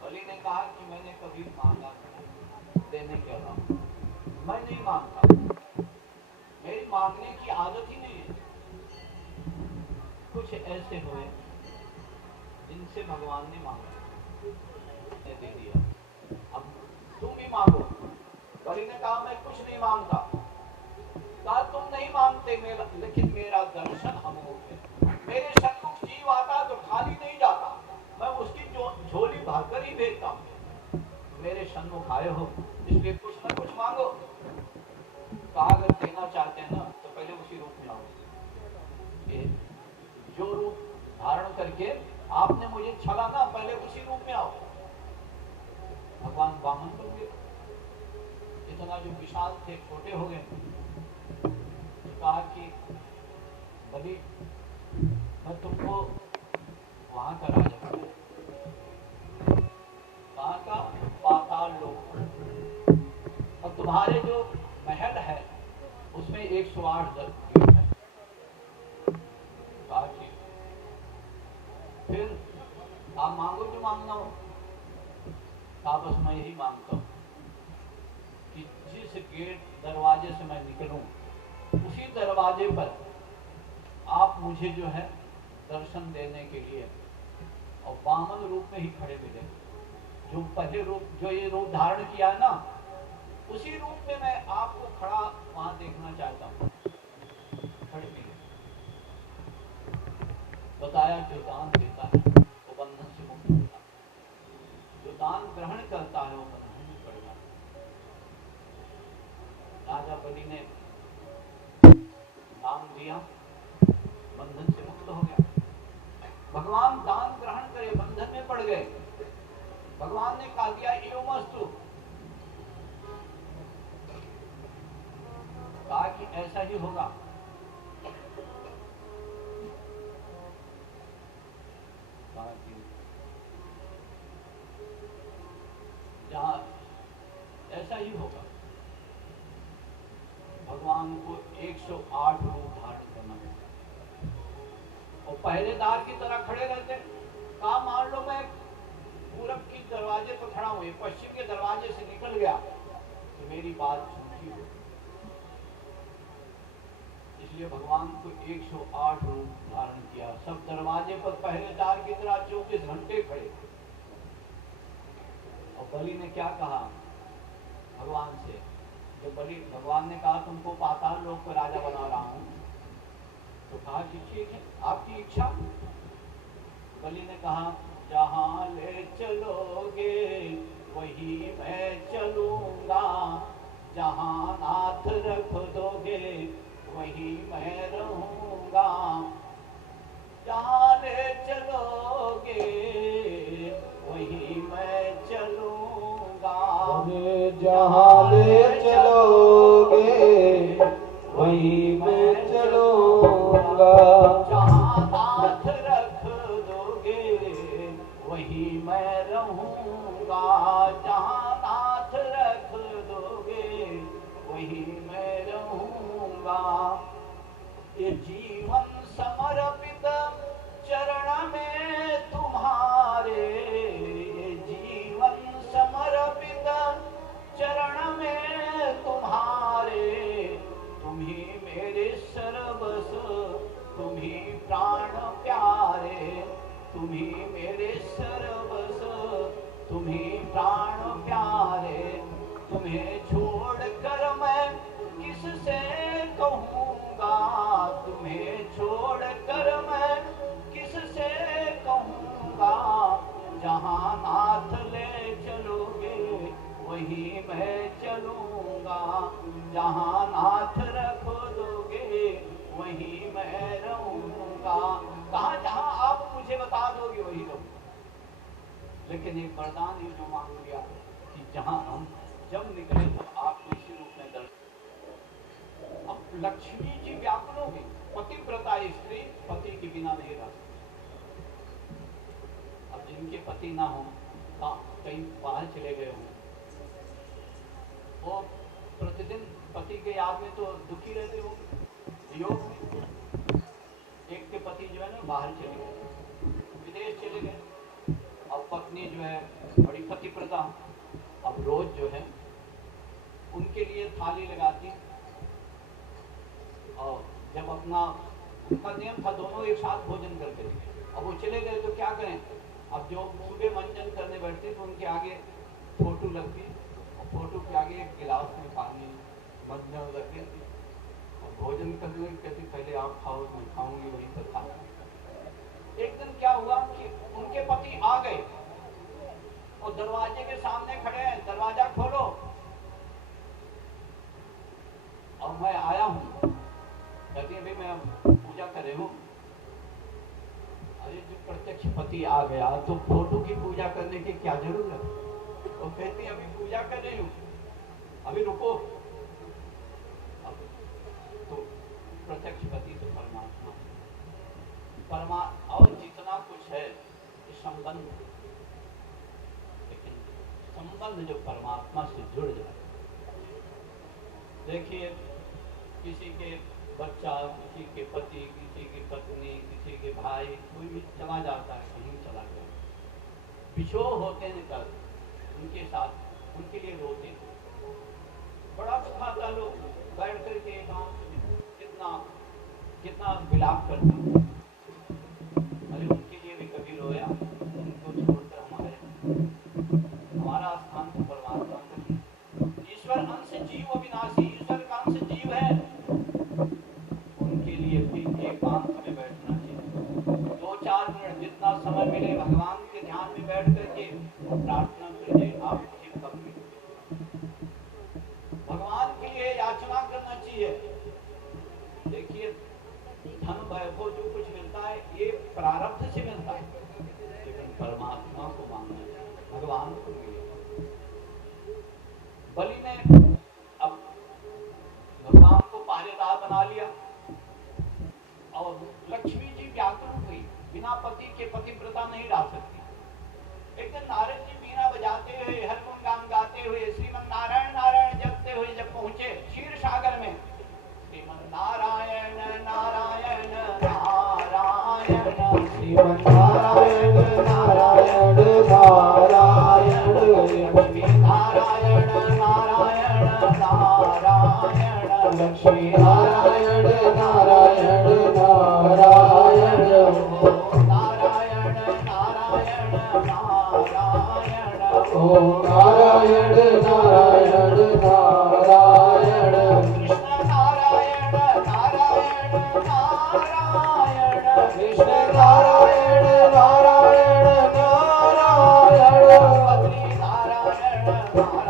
बलि ने कहा कि मैंने कभी मांगा नहीं, देने के अलावा मैं नहीं मांगता, मेरी मांगने की आदत ही नहीं है। कुछ ऐसे हुए जिनसे भगवान ने मांगा, ने दे दिया, अब तुम भी मांगो। बलि ने कहा मैं कुछ नहीं मांगता, कहा तुम नहीं मांगते मेरा, लेकिन मेरा दर्शन अमोघ है, मेरे सन्मुख जीव आता तो खाली नहीं जाता, मैं उसकी झोली भरकर ही भेजता हूँ। मेरे सन्मुख आए हो इसलिए कुछ न कुछ मांगो। कहा अगर देना चाहते हैं ना तो पहले उसी रूप में आओ, जो रूप धारण करके आपने मुझे छला ना, पहले उसी रूप में आओ। भगवान वामन बन गए, इतना जो विशाल थे छोटे हो गए। कहा कि बलि में 108 गेट है। कहा कि फिर आप मांगो जो मांगना हो। कहा बस मैं यही मांगता हूँ कि जिस गेट दरवाजे से मैं निकलूं उसी दरवाजे पर आप मुझे जो है दर्शन देने के लिए और वामन रूप में ही खड़े मिले। जो पहले रूप, जो ये रूप धारण किया है ना, उसी रूप में मैं आपको खड़ा वहां देखना चाहता हूँ। खड़े मिले। बताया जो दान देता है वो बंधन से मुक्त होता है, जो दान ग्रहण करता है वो बंधन में पड़ जाता है। राजा बलि ने दान दिया, बंधन से मुक्त हो गया। भगवान दान ग्रहण करे, बंधन में पड़ गए। भगवान ने कहा दिया एवमस्तु, कहा कि ऐसा ही होगा। जहां ऐसा ही होगा। भगवान को 108 रूप धारण करना और पहरेदार की तरह खड़े रहते। कहा मान लो मैं पूरब की दरवाजे पर खड़ा हूं, पश्चिम के दरवाजे से निकल गया तो मेरी बात सुनती हो। इसलिए भगवान को 108 रूप धारण किया। सब दरवाजे पर पहरेदार की तरह 24 घंटे खड़े। और बलि ने क्या कहा भगवान से? तो बलि, भगवान ने कहा तुमको पाताल लोक पर राजा बना रहा हूं। तो कहा कि ठीक है, आपकी इच्छा। बलि ने कहा जहां ले चलोगे वही मैं चलूंगा, जहां नाथ रख दोगे वही मैं रहूंगा। जहां ले चलोगे वही मैं चलूंगा, जहाँ ले चलोगे वही मैं चलूंगा। जहां नाथ रख दोगे वही मैं रहूंगा, जहां नाथ रख दोगे वही मैं रहूंगा। ये जीवन समर्पित चरण में तुम्हारे, ये जीवन समर्पित चरण में तुम्हारे। तुम ही मेरे सर्वस्व, तुम ही प्राण प्यारे। तुम ही मेरे सर्वस्व, तुम ही प्राण प्यारे। तुम्हें छोड़कर मैं किससे कहूँगा, तुम्हें छोड़कर मैं किससे कहूँगा। जहाँ नाथ ले चलोगे वही मैं चलूँगा, जहाँ नाथ रख दोगे वही मैं रहूँगा। कहाँ जहाँ आप मुझे बता दोगे वही रहूँगा। लेकिन एक वरदान ही जो मांग लिया कि जहाँ हम जब निकले तब आप इसी रूप में दर्शन। अब लक्ष्मी जी व्याकुल होगी। पतिव्रता स्त्री पति के बिना नहीं रह सकती। अब जिनके पति ना हो, कहीं बाहर चले गए हों, वो प्रतिदिन पति के याद में तो दुखी रहते होंगे। योग में एक के पति जो है ना बाहर चले गए, विदेश चले गए, और पत्नी जो है बड़ी पतिव्रता, अब रोज जो है उनके लिए थाली लगाती। और जब अपना उनका नियम था दोनों एक साथ भोजन करते थे। अब वो चले गए तो क्या करें? अब जो सुबह मंजन करने बैठते तो उनके आगे फोटो लगती, और फोटो के आगे एक गिलास में पानी मंजन रख देती, और भोजन करने कहती पहले आप खाओ, मैं खाऊंगी वहीं पर खा। एक दिन क्या हुआ कि उनके पति आ गए और दरवाजे के सामने खड़े हैं, दरवाजा खोलो। और मैं आया हूँ, कहती अभी मैं पूजा कर रही हूँ। अरे जो प्रत्यक्ष पति आ गया तो फोटो की पूजा करने की क्या जरूरत? वो कहती अभी पूजा कर रही हूँ, अभी रुको। अब तो प्रत्यक्ष पति तो परमात्मा और जितना कुछ है ये संबंध, लेकिन संबंध जो परमात्मा से जुड़ जाए। देखिए किसी के बच्चा, किसी के पति, किसी की पत्नी, किसी के भाई, कोई भी चला जाता है, कहीं चला गया, बिछोह होते निकल उनके साथ, उनके लिए रोते थे। बड़ा सुखा था, लोग बैठ करके एकांत में कितना कितना विलाप करते थे। अरे उनके लिए भी कभी रोया? उनको छोड़कर हमारा स्थान तो परमात्मा का। ईश्वर अंश जीव अविनाशी, ईश्वर का अंश जीव है, उनके लिए भी एकांत में बैठना चाहिए। 2-4 मिनट जितना समय मिले भगवान के ध्यान में बैठ करके प्रार्थना करिए। आप मुझे कब मिलोगे? भगवान के लिए याचना करना चाहिए। देखिए, धन वैभव जो कुछ मिलता है ये प्रारब्ध से मिलता है, लेकिन परमात्मा को मांगना चाहिए, भगवान को मिले। बलि ने अब भगवान को पहरेदार बना लिया और लक्ष्मी जी व्याकुल हुई, बिना पति के पतिव्रता नहीं रह सकती। एक दिन नारद जी बीना बजाते हुए, हरगुण गान गाते हुए, श्रीमन नारायण नारायण जपते हुए जब पहुंचे क्षीर सागर में, श्रीमन नारायण नारायण नारायण, श्रीमन नारायण नारायण नारायण, लक्ष्मी नारायण नारायण नारायण, लक्ष्मी नारायण नारायण नारायण, नारायण नारायण नारायण, ओम नारायण नारायण नारायण, कृष्ण नारायण नारायण नारायण, कृष्ण नारायण नारायण नारायण, बद्री नारायण नारायण नारायण,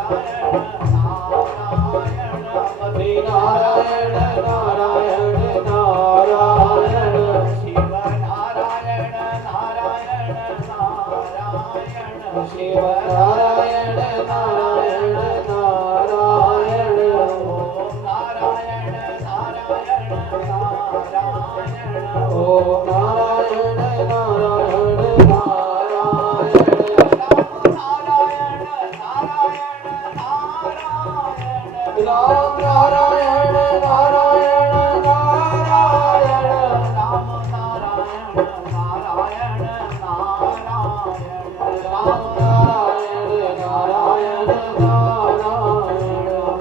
बद्री नारायण नारायण नारायण, शिव नारायण नारायण नारायण, शिव नारायण नारायण नारायण, ओम नारायण नारायण नारायण, ओम नारायण नारायण नारायण, राम नारायण नारायण नारायण, राम नारायण नारायण नारायण, राम नारायण नारायण नारायण,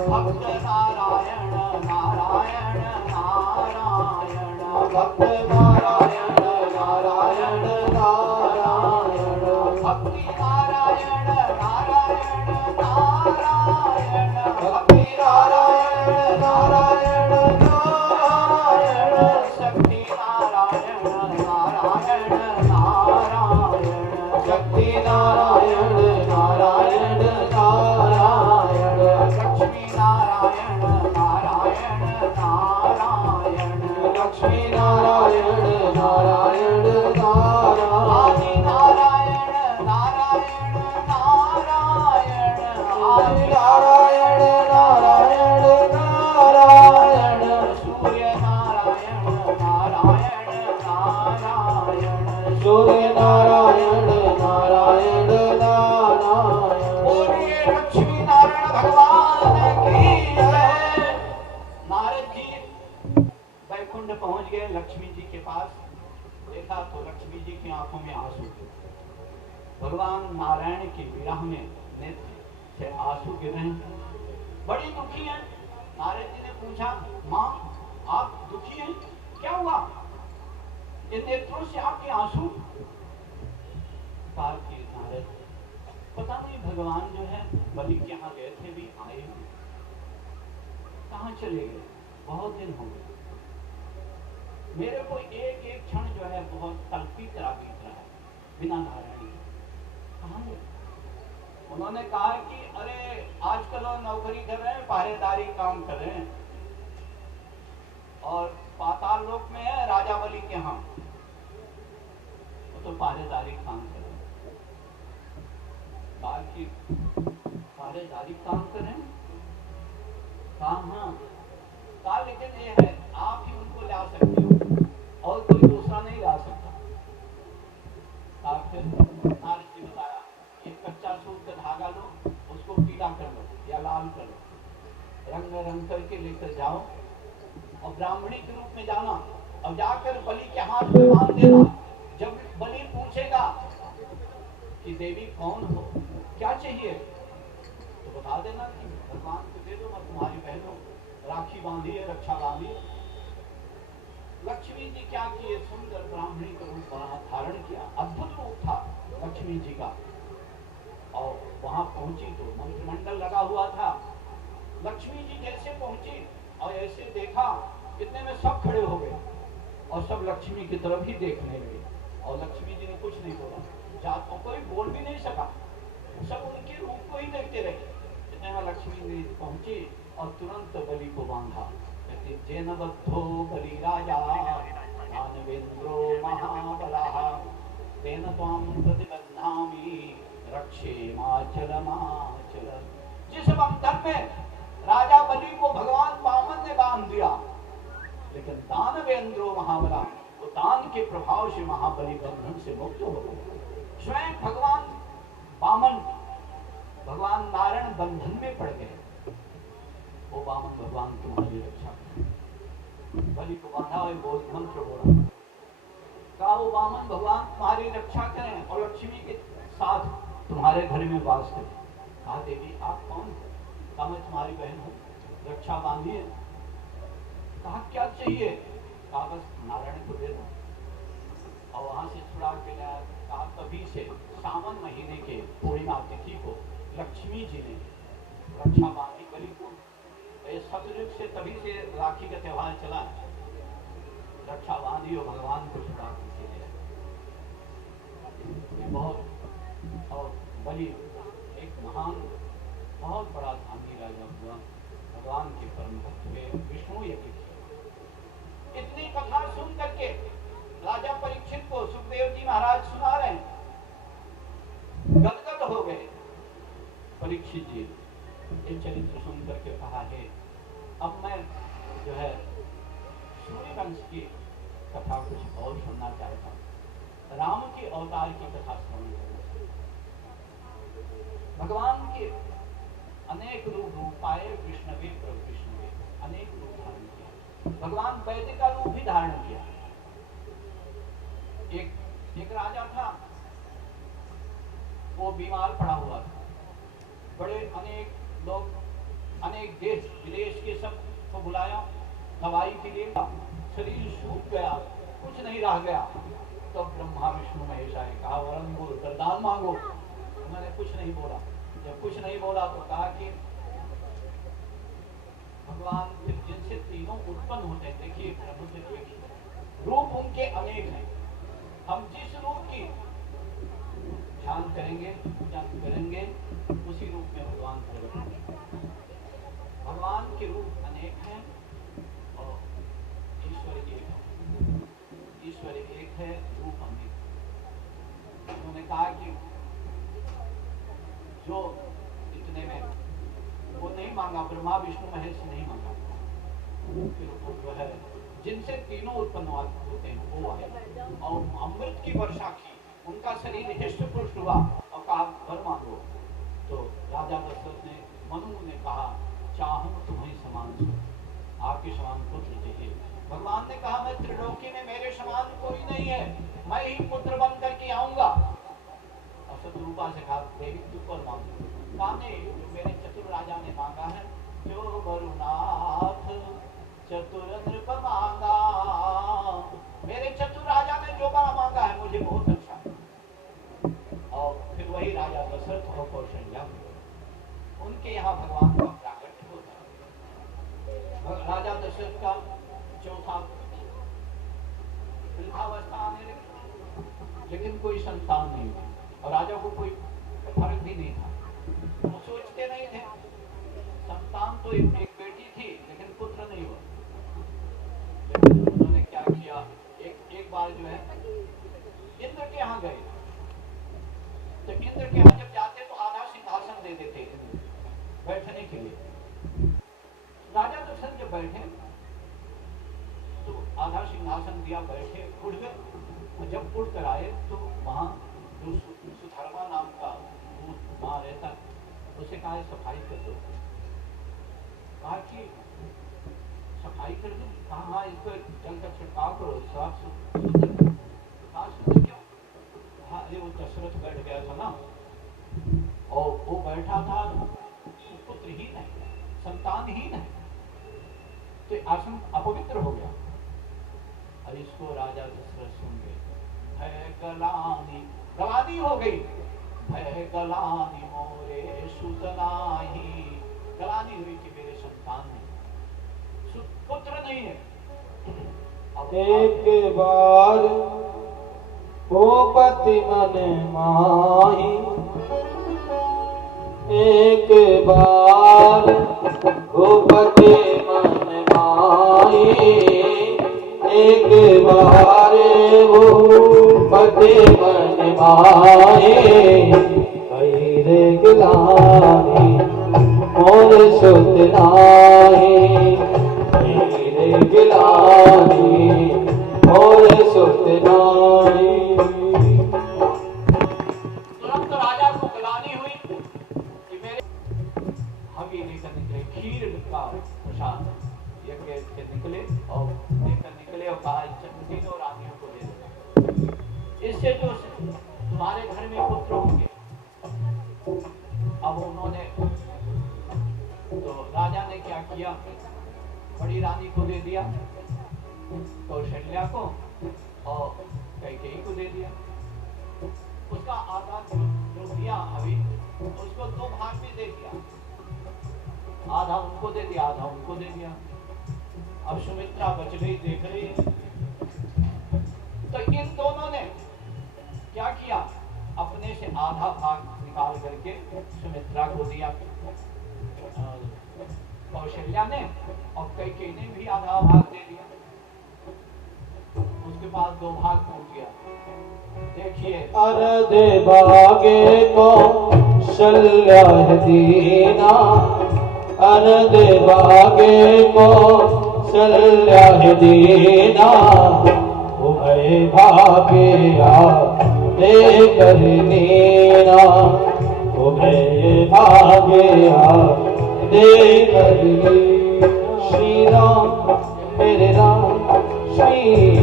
भक्त नारायण नारायण नारायण, भक्त नारायण नारायण नारायण, भक्ति नारायण नारायण नारायण, भक्ति नारायण नारायण नारायण, शक्ति नारायण नारायण नारायण, शक्ति नारायण नारायण नारायण, लक्ष्मी नारायण नारायण नारायण, लक्ष्मी नारायण नारायण नारायण, आदि नारायण नारायण नारायण, आदि नारायण नारायण नारायण, सूर्य नारायण नारायण नारायण, सूर्य नारायण नारायण नारायण, बोलिए लक्ष्मी नारायण भगवान की जय। नारद जी वैकुंठ पहुंच गए, लक्ष्मी जी के पास देखा तो लक्ष्मी जी की आंखों में आंसू थे। भगवान नारायण के विरह में नेत्र से आंसू गिर रहे हैं, बड़ी दुखी हैं। नारद जी ने पूछा, माँ आप दुखी हैं, क्या हुआ? ये नेत्रों से आपके आंसू? कहा कि नारद, पता नहीं भगवान जो है बलि के यहाँ गए थे, भी आए नहीं, कहाँ चले गए? बहुत दिन हो गए, मेरे को एक एक क्षण जो है बहुत तड़पी तरह बीत रहा है बिना नारायण के। कहाँ गए? उन्होंने कहा कि अरे आजकल वो नौकरी कर रहे हैं, पहरेदारी काम कर रहे हैं, और पाताल लोक में है राजा बलि के यहाँ, वो तो पहरेदारी काम कर रहे हैं। बाकी पहरेदारी काम कर रहे हैं, हाँ, लेकिन ये है आप ही उनको ला सकते हो और कोई दूसरा नहीं ला सकता। फिर नारद जी बताया, एक कच्चा सूत का धागा लो, उसको पीला कर लो या लाल कर लो, रंग करके लेकर जाओ, ब्राह्मणी के रूप में जाना और जाकर बलि के हाथ में बांध देना। जब बलि पूछेगा कि देवी कौन हो, क्या चाहिए, तो बता देना कि भगवान को दे दो, मैं तुम्हारी बहन हूं, राखी बांधी है, रक्षा बांधी है। लक्ष्मी जी क्या किए, सुंदर ब्राह्मणी का रूप धारण किया, अद्भुत रूप था लक्ष्मी जी का। और वहां पहुंची तो मंत्रिमंडल लगा हुआ था। लक्ष्मी जी जैसे पहुंची और ऐसे देखा, इतने में सब खड़े हो गए और सब लक्ष्मी की तरफ ही देखने लगे। और लक्ष्मी जी ने कुछ नहीं बोला, जातों कोई बोल भी नहीं सका, सब उनके रूप को ही देखते रहे। इतने में लक्ष्मी जी पहुंची और तुरंत बलि को बांधा। कहते जेन बद्धो बलि राजा दानवेंद्रो महाबलाः तेन त्वां प्रतिबध्नामि रक्षेमाचलमाचल। जिस बंधन में राजा बलि को भगवान वामन ने बांध दिया, लेकिन दानवेंद्रो महाबला, वो दान के प्रभाव से महाबली बंधन से मुक्त हो गए। स्वयं भगवान वामन, भगवान नारायण बंधन में पड़ गए। वो वामन भगवान तुम्हारी रक्षा करें। बलि को बांधा हुए बोल मंत्र बोला, कहा वो वामन भगवान तुम्हारी रक्षा करें और लक्ष्मी के साथ तुम्हारे घर में वास करें। कहा देवी आप कौन हो? कहा मैं तुम्हारी बहन हूँ, रक्षा बांधी है। कहा क्या चाहिए? कहा बस नारायण को दे दो। और वहां से छुड़ा के लाया। कहा तभी से सावन महीने के पूर्णिमा तिथि को लक्ष्मी जी ने रक्षा बांधी बलि को। सतयुग से तभी से राखी का त्योहार चला है। रक्षा बांधी और भगवान को छुड़ा के ले बहुत। और बलि एक महान बहुत बड़ा धामी राजा हुआ, भगवान के परम भक्त हुए, विष्णु यज्ञ किया। इतनी कथा सुन करके राजा परीक्षित को सुखदेव जी महाराज सुना रहे हैं, गदगद हो गए। परीक्षित जी ये चरित्र सुन करके कहा है अब मैं जो है सूर्य वंश की कथा कुछ और सुनना चाहता हूँ। राम के अवतार की कथा श्रवण करना चाहिए। भगवान के अनेक रूप पाए, विष्णवे प्रभु विष्णवे अनेक रूप धारण किया। भगवान वैदिक का रूप भी धारण किया। एक राजा था, वो बीमार पड़ा हुआ था। बड़े अनेक लोग, अनेक देश विदेश के सब को बुलाया दवाई के लिए। शरीर सूख गया, कुछ नहीं रह गया। तो ब्रह्मा विष्णु महेश आए, कहा वरम बोल, वरदान मांगो। उन्होंने कुछ नहीं बोला। जब कुछ नहीं बोला तो कहा कि भगवान जिनसे तीनों उत्पन्न होते हैं, देखिए प्रभु से देखिए रूप उनके अनेक हैं। हम जिस रूप की ध्यान करेंगे, पूजा करेंगे, उसी रूप में भगवान प्रकट होंगे। भगवान के रूप अनेक हैं और ईश्वर एक है। ईश्वर एक है, रूप अनेक। उन्होंने कहा कि जो इतने में वो नहीं मांगा, ब्रह्मा विष्णु महेश नहीं मांगा, फिर जो है जिनसे तीनों उत्पन्न होते हैं वो आए और अमृत की वर्षा की। उनका शरीर हृष्ट पुष्ट हुआ और कहा वर मांगो। तो राजा दशरथ ने, मनु ने कहा चाहूं तुम्हें समान सो, आपके समान पुत्र चाहिए। भगवान ने कहा मैं त्रिलोकी में मेरे समान कोई नहीं है, मैं ही पुत्र बन करके आऊंगा। और शत्रुपा से कहा देवी तू पर मांगो। कहा नहीं, जो मेरे चतुर राजा ने मांगा है, जो वरुनाथ चतुर नृप मांगा, मेरे चतुर राजा ने जो मांगा है मुझे बहुत अच्छा है। और फिर वही राजा दशरथ और कौशल्या उनके यहाँ भगवान का प्राकट्य होता है। राजा दशरथ का चौथा वृद्धावस्था आने लगी, लेकिन कोई संतान नहीं हुई और राजा को कोई फर्क भी नहीं था। वो सोचते नहीं थे, संतान तो एक बेटी थी लेकिन पुत्र नहीं हुआ। उन्होंने क्या किया, एक बार जो है इंद्र के यहाँ गए। तो इंद्र के यहाँ जब जाते तो आधा सिंहासन दे देते बैठने के लिए। राजा दशरथ जब बैठे तो आधा सिंहासन दिया, बैठे, उठ गए। जब उठ कर आए तो वहां जो सुधर्मा नाम का दूत वहां रहता, उसे कहा सफाई कर दो। कहा कि सफाई कर दो। हाँ इस पर जल का छिड़काव करो, साफ सुथरा क्यों? हाँ अरे वो दशरथ बैठ गया था ना, और वो बैठा था पुत्रहीन है, संतानहीन है, तो आश्रम अपवित्र हो गया। और इसको राजा दशरथ सुन गए, भय गलानी हो गई, भय गलानी मोरे सुतनाही, गलानी हुई कि मेरे संतान नहीं, पुत्र नहीं है। एक बार भूपति मन माही, एक बार भूपति मन माही, एक बार भूपति मन माही, कई रे गिलानी मोर सुत नाही, कई रे गिलानी मोर सुत नाही। तुरंत राजा को गिलानी हुई कि मेरे हवी लेकर निकले, खीर का प्रसाद यज्ञ से निकले और लेकर निकले और कहा तीनों रानियों को दे दो, इससे जो तुम्हारे घर में पुत्र होंगे। अब उन्होंने तो राजा ने क्या किया, बड़ी रानी को दे दिया, कौशल्या को, और कैकेयी को दे दिया। उसका आधा जो दिया अभी उसको दो भाग में दे दिया, आधा उनको दे दिया, आधा उनको दे दिया। अब सुमित्रा बच गई, देख रही है। तो इन दोनों ने क्या किया, अपने से आधा भाग निकाल करके सुमित्रा को दिया कौशल्या ने, और कैकेयी ने भी आधा भाग दे दिया। उसके बाद दो भाग टूट गया। देखिए, अर्धे भागे कौशल्या दीना, अर्धे भागे कौशल्या दीना, उभय भागे दे करनीना, उभय भागे दे करनी। श्री राम मेरे राम, श्री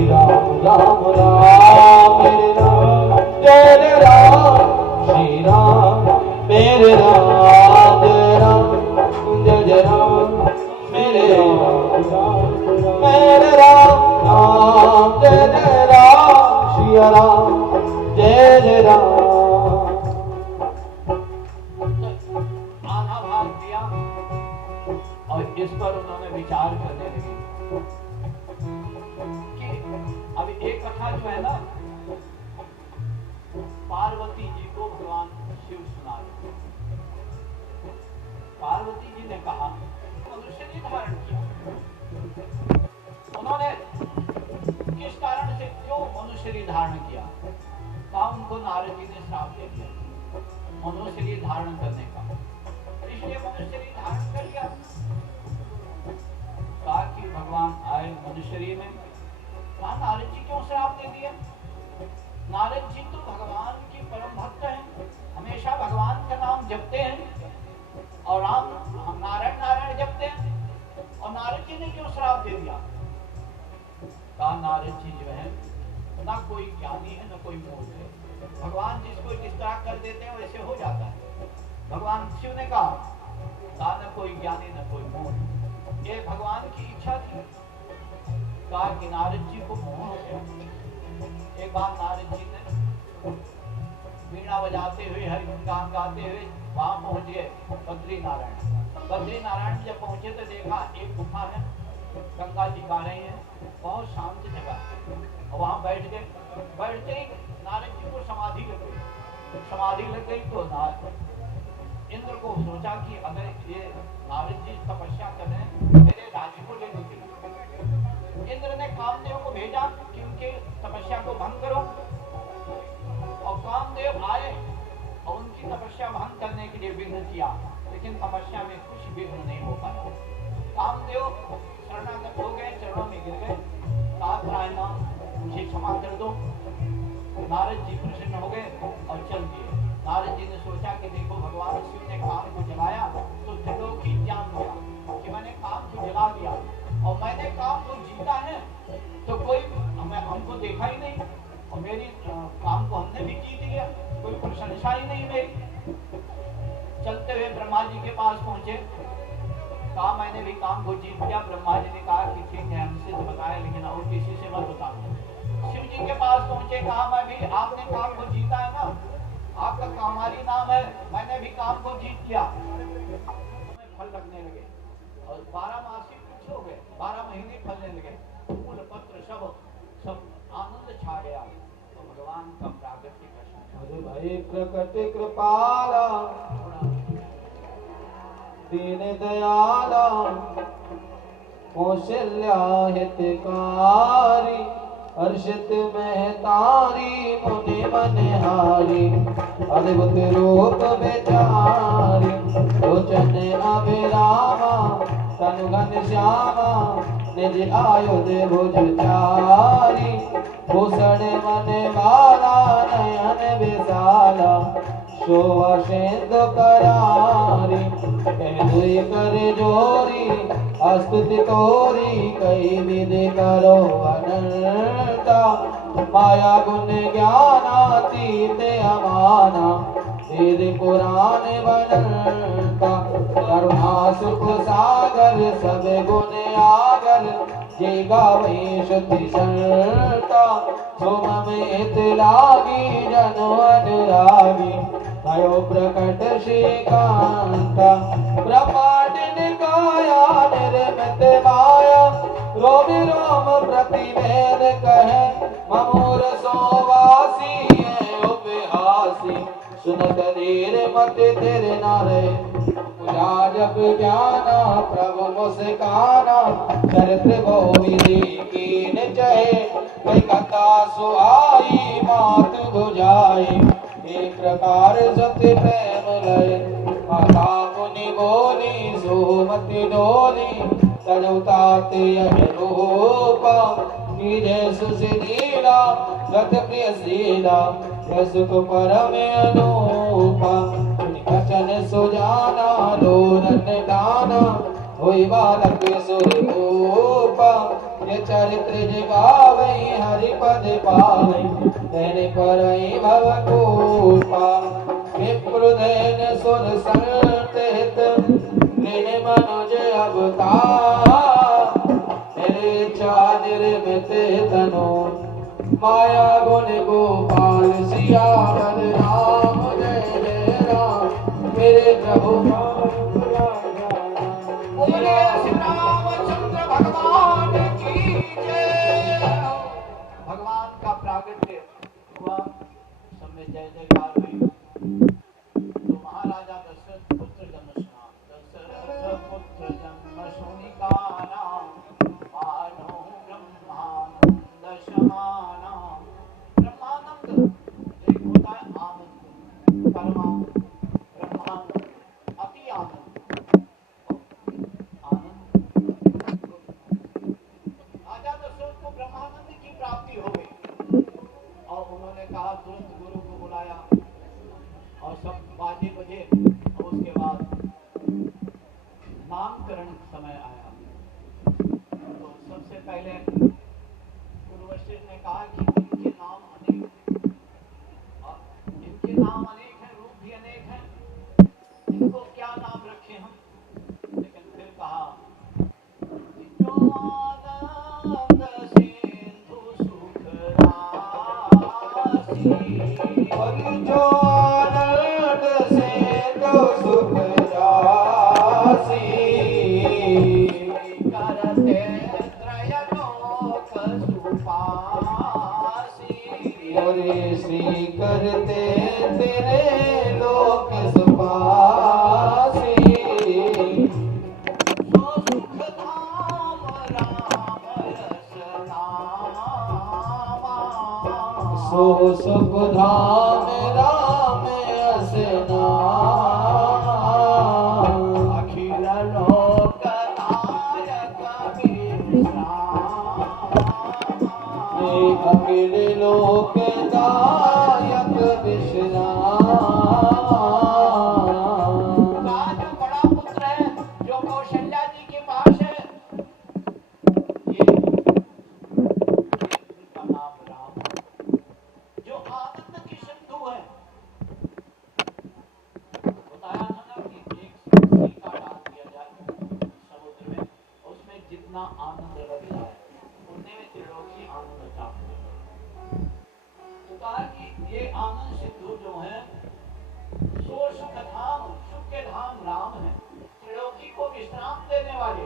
राम राम राम मेरे राम, जय राम श्री राम मेरे राम, जय राम जय राम मेरे राम, मेरे राम राम जय राम, श्री राम जय राम। आधा भाग दिया और इस पर उन्होंने विचार करने लगे कि अब एक कथा जो है ना, पार्वती जी को भगवान शिव सुना रहे। पार्वती जी ने कहा, मनुष्य ने धारण किया। उन्होंने किस कारण से, क्यों मनुष्य धारण किया? कहा उनको नारद जी ने श्राप दे दिया मनुष्य धारण करने का, इसलिए मनुष्य धारण कर लिया। कहा कि भगवान आए मनुष्य में, कहा नारद जी क्यों श्राप दे दिया? नारद जी तो भगवान की परम भक्त हैं, हमेशा भगवान का नाम जपते हैं और राम नारायण नारायण जपते हैं, और नारद जी ने क्यों श्राप दे दिया? कहा नारद जी जो है ना कोई ज्ञानी है ना कोई मूर्ख है, भगवान जिसको जिस तरह कर देते हैं वैसे हो जाता है। भगवान शिव ने कहा न कोई ज्ञानी न कोई मूर्ख, ये भगवान की इच्छा थी। कहा कि नारद जी को मोह हो गया। एक बार नारद जी ने वीणा बजाते हुए हरिगुण गान गाते हुए वहां पहुंच गए बद्री नारायण। बद्री नारायण जब पहुंचे तो देखा एक गुफा है, गंगा जी गा रही हैं, बहुत शांत जगह, और वहां बैठ गए। बैठते ही नारद जी को समाधि लग गई। समाधि लग गई तो इंद्र को सोचा कि अगर ये नारद जी तपस्या कर रहे हैं मेरे राज्य को लेने के लिए, इंद्र ने कामदेव को भेजा कि उनके तपस्या को भंग करो, और कामदेव आए और उनकी तपस्या भंग करने के लिए विघ्न किया, लेकिन तपस्या में कुछ विघ्न नहीं हो पाया। कामदेव शरणागत हो गए, चरणों में गिर गए, मुझे क्षमा कर दो। नारद जी प्रसन्न हो गए और चल दिए। नारद जी ने सोचा कि देखो भगवान शिव ने काम को जलाया तो त्रिलोकी ज्ञान दिया कि मैंने काम को जला दिया, और मैंने काम को जीता है तो कोई हमको देखा ही नहीं और मेरी काम को हमने भी जीत लिया, कोई प्रशंसा ही नहीं मेरी। चलते हुए ब्रह्मा जी के पास पहुंचे, कहा मैंने भी काम को जीत लिया। ब्रह्मा जी ने कहा कि ठीक है, हमसे तो बताया लेकिन और किसी से मत बता। शिव जी के पास पहुंचे, कहा मैं भी, आपने काम को जीता है ना, आपका कामारी नाम है, मैंने भी काम को जीत लिया। फल लगने लगे और 12 मासी कुछ हो गए, 12 महीने फलने लगे, फूल पत्र सब आनंद छा गया। तो भगवान का प्रागट्य का अरे भाई प्रकट कृपाला दीन दयाला कौशल्या हितकारी हर्षित में तारी मुनि मनहारी अद्भुत रूप बेचारी लोचन अभिरामा तनु घन श्यामा निज आयुध भुज चारी भूषण मन वाला नयन विशाला शोभा सिंधु करारी दुई कर जोरी अस्तुति तोरी कई विधि करो अनंता माया गुण ज्ञानातीत अमाना वेद पुराण बनता करुणा सुख सागर सब गुण आगर जे गावे शुद्धि संता सोम में लागी जन अनुरागी भयो प्रकट श्रीकांता ब्रह्मांड निकाया निर्मित माया रोम रोम प्रतिवेद कहे ममूर सोवासी है उपहासी सुनत धीर मत तेरे नारे पूजा जब ज्ञाना प्रभु मुस्काना चरित्र बहु विधि कीन चहे कई कथा सुहाई मात बुझाई एक प्रकार सत्य प्रेम लय माता मुनि बोली सोमति डोली तनुताते रूपा कीजे सुशीला गत प्रिय शीला सुख परम अनूपा वचन सुजाना लोरन गाना होई बालक सुरूपा ये चरित्र जगावे हरि पद पावे तेने परई भव कोपा विप्रुदेन सुर संतेत लेने मनोज अवतार तेरे चादर में ते तनो माया गुण गोपाल सिया राम जय जय राम मेरे प्रभु बोले श्री रामचंद्र भगवान की जय। भगवान का प्रागट्य हुआ, सब में जय जयकार हुई। तो महाराजा दशरथ पुत्र जन्म सुना, दशरथ पुत्र जन्म सुनी का नाम मानो ब्रह्मानंद समाना। ब्रह्मानंद एक होता है आनंद, परमानंद, ब्रह्मानंद, अति आनंद, राजा दशरथ को ब्रह्मानंद की प्राप्ति हो गई और उन्होंने कहा तुरंत गुरु को बुलाया और सब बाजे बजे और उसके बाद नामकरण समय आया। तो सबसे पहले गुरु वशिष्ठ ने कहा कि इनके नाम अनेक और इनके नाम अनेक हैं, रूप भी अनेक हैं, इनको क्या नाम रखें हम। लेकिन फिर कहा जो आनंद सिंधु सुख राशि जो आनंद सिंधु सुख राशि करते त्रयलोक सुपासी मोरे श्री करते तेरे लोक सुपासी सो सुख धाम राम अस नाम अखिल लोक नायक विश्राम अखिल लोक नायक विश्राम। जो बड़ा पुत्र है जो कौशल्या जी के पास है कहा कि ये आनंद सिंधु जो है सो सुख के धाम राम है, त्रिलोकी को विश्राम देने वाले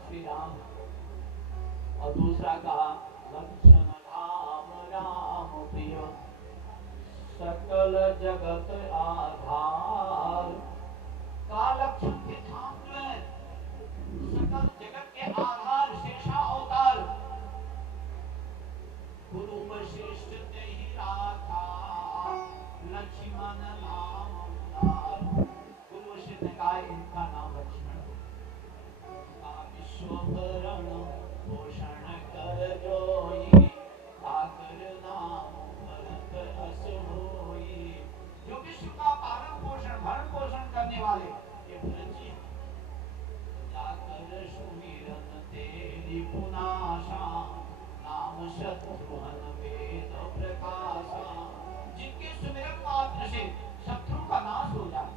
श्री राम है। और दूसरा कहा लक्षण धाम राम प्रिय सकल जगत आधार। का लक्षण के धाम जो है सकल जगत के आधार, शिक्षा अवतार, गुरु वशिष्ठ ते ही राखा लक्ष्मण नाम अवतार। गुरु वशिष्ठ ने कहा इनका नाम लक्ष्मण का विश्वभरण पोषण कर जोई ताकर नाम भरत अस होई। जो विश्व का पालन पोषण भरण पोषण करने वाले ये भरत जी जाकर सुमिरन तेरी पुनाशा नाम शत्रुहन वेद प्रकाशा। जिनके सुमिरन मात्र से शत्रु का नाश हो जाए।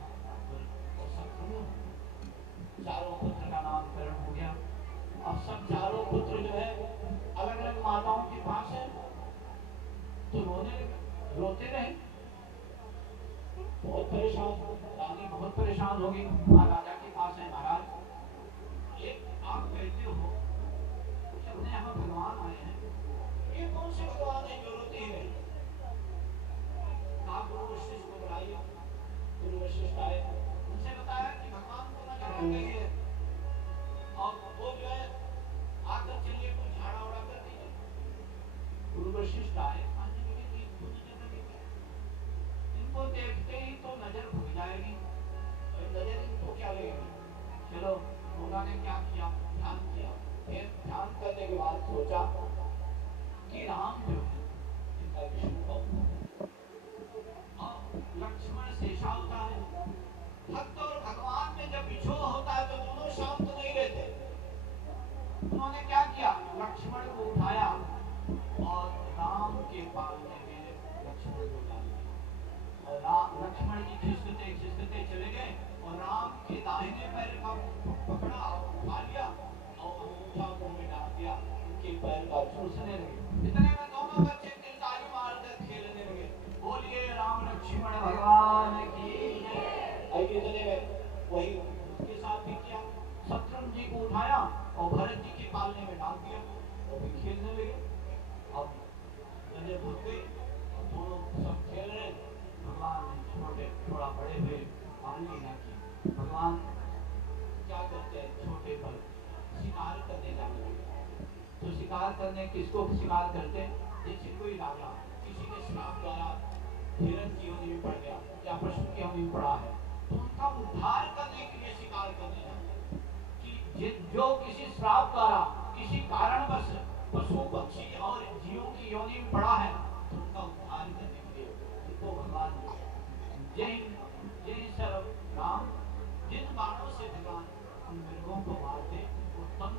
शत्रु चारों पुत्र का नामकरण हो गया। अब सब चारों पुत्र जो है अलग अलग माताओं के पास है तो रोते रहे, बहुत परेशान, रानी बहुत परेशान होगी। महाराजा के पास है, महाराज एक आप कहते हो कि अपने यहाँ भगवान आए हैं, ये कौन से भगवान है जो रोते ही रहे? आप गुरु वशिष्ठ को बुलाइए। गुरु वशिष्ठ आए, उनसे बताया कि भगवान को नजर लग गई है और वो जो है आकर चलिए कुछ झाड़ा उड़ा कर दीजिए। गुरु वशिष्ठ आए, इनको देखते ही तो नजर भूल जाएगी, नजर इनको क्या लगेगी? चलो उन्होंने क्या किया, ध्यान किया। फिर ध्यान करने के बाद सोचा कि राम जो है इनका विष्णु लक्ष्मण शेषा होता है। भक्त और भगवान में जब विछोह होता है तो दोनों शांत नहीं रहते। उन्होंने क्या किया, लक्ष्मण को उठाया और राम के पालने में लक्ष्मण को डाल दिया। और लक्ष्मण जी खिसकते चले गए और राम के दाहिने पैर का पकड़ा और उठा लिया और अंगूठा मुंह में डाल दिया। उनके पैर का चूसने लगे। इतने में दोनों बच्चे तिलकारी मारकर खेलने लगे। बोलिए राम लक्ष्मण भगवान की जय। इतने में वही उसके साथ भी किया, शत्रुघ्न जी को उठाया और भरत जी के पालने में डाल दिया, वो भी खेलने लगे। अब नजर भूल गई, दोनों सब खेल रहे। भगवान ने छोटे थोड़ा बड़े हुए पालने ना की। भगवान क्या करते हैं, छोटे पर शिकार करने जाते हैं। तो शिकार करने किसको शिकार करते हैं? जैसे कोई राजा किसी के श्राप द्वारा हिरण की योनि में पड़ गया या पशु की योनि में पड़ा है तो उनका उद्धार करने के लिए शिकार करने जाते हैं। कि जो किसी श्राप द्वारा किसी कारणवश पशु पक्षी और जीवों की योनि में पड़ा है तो उनका उद्धार करने के लिए तो भगवान जय सर्व राम जिन बाणों से भगवान उन मृगों को मारते वो तन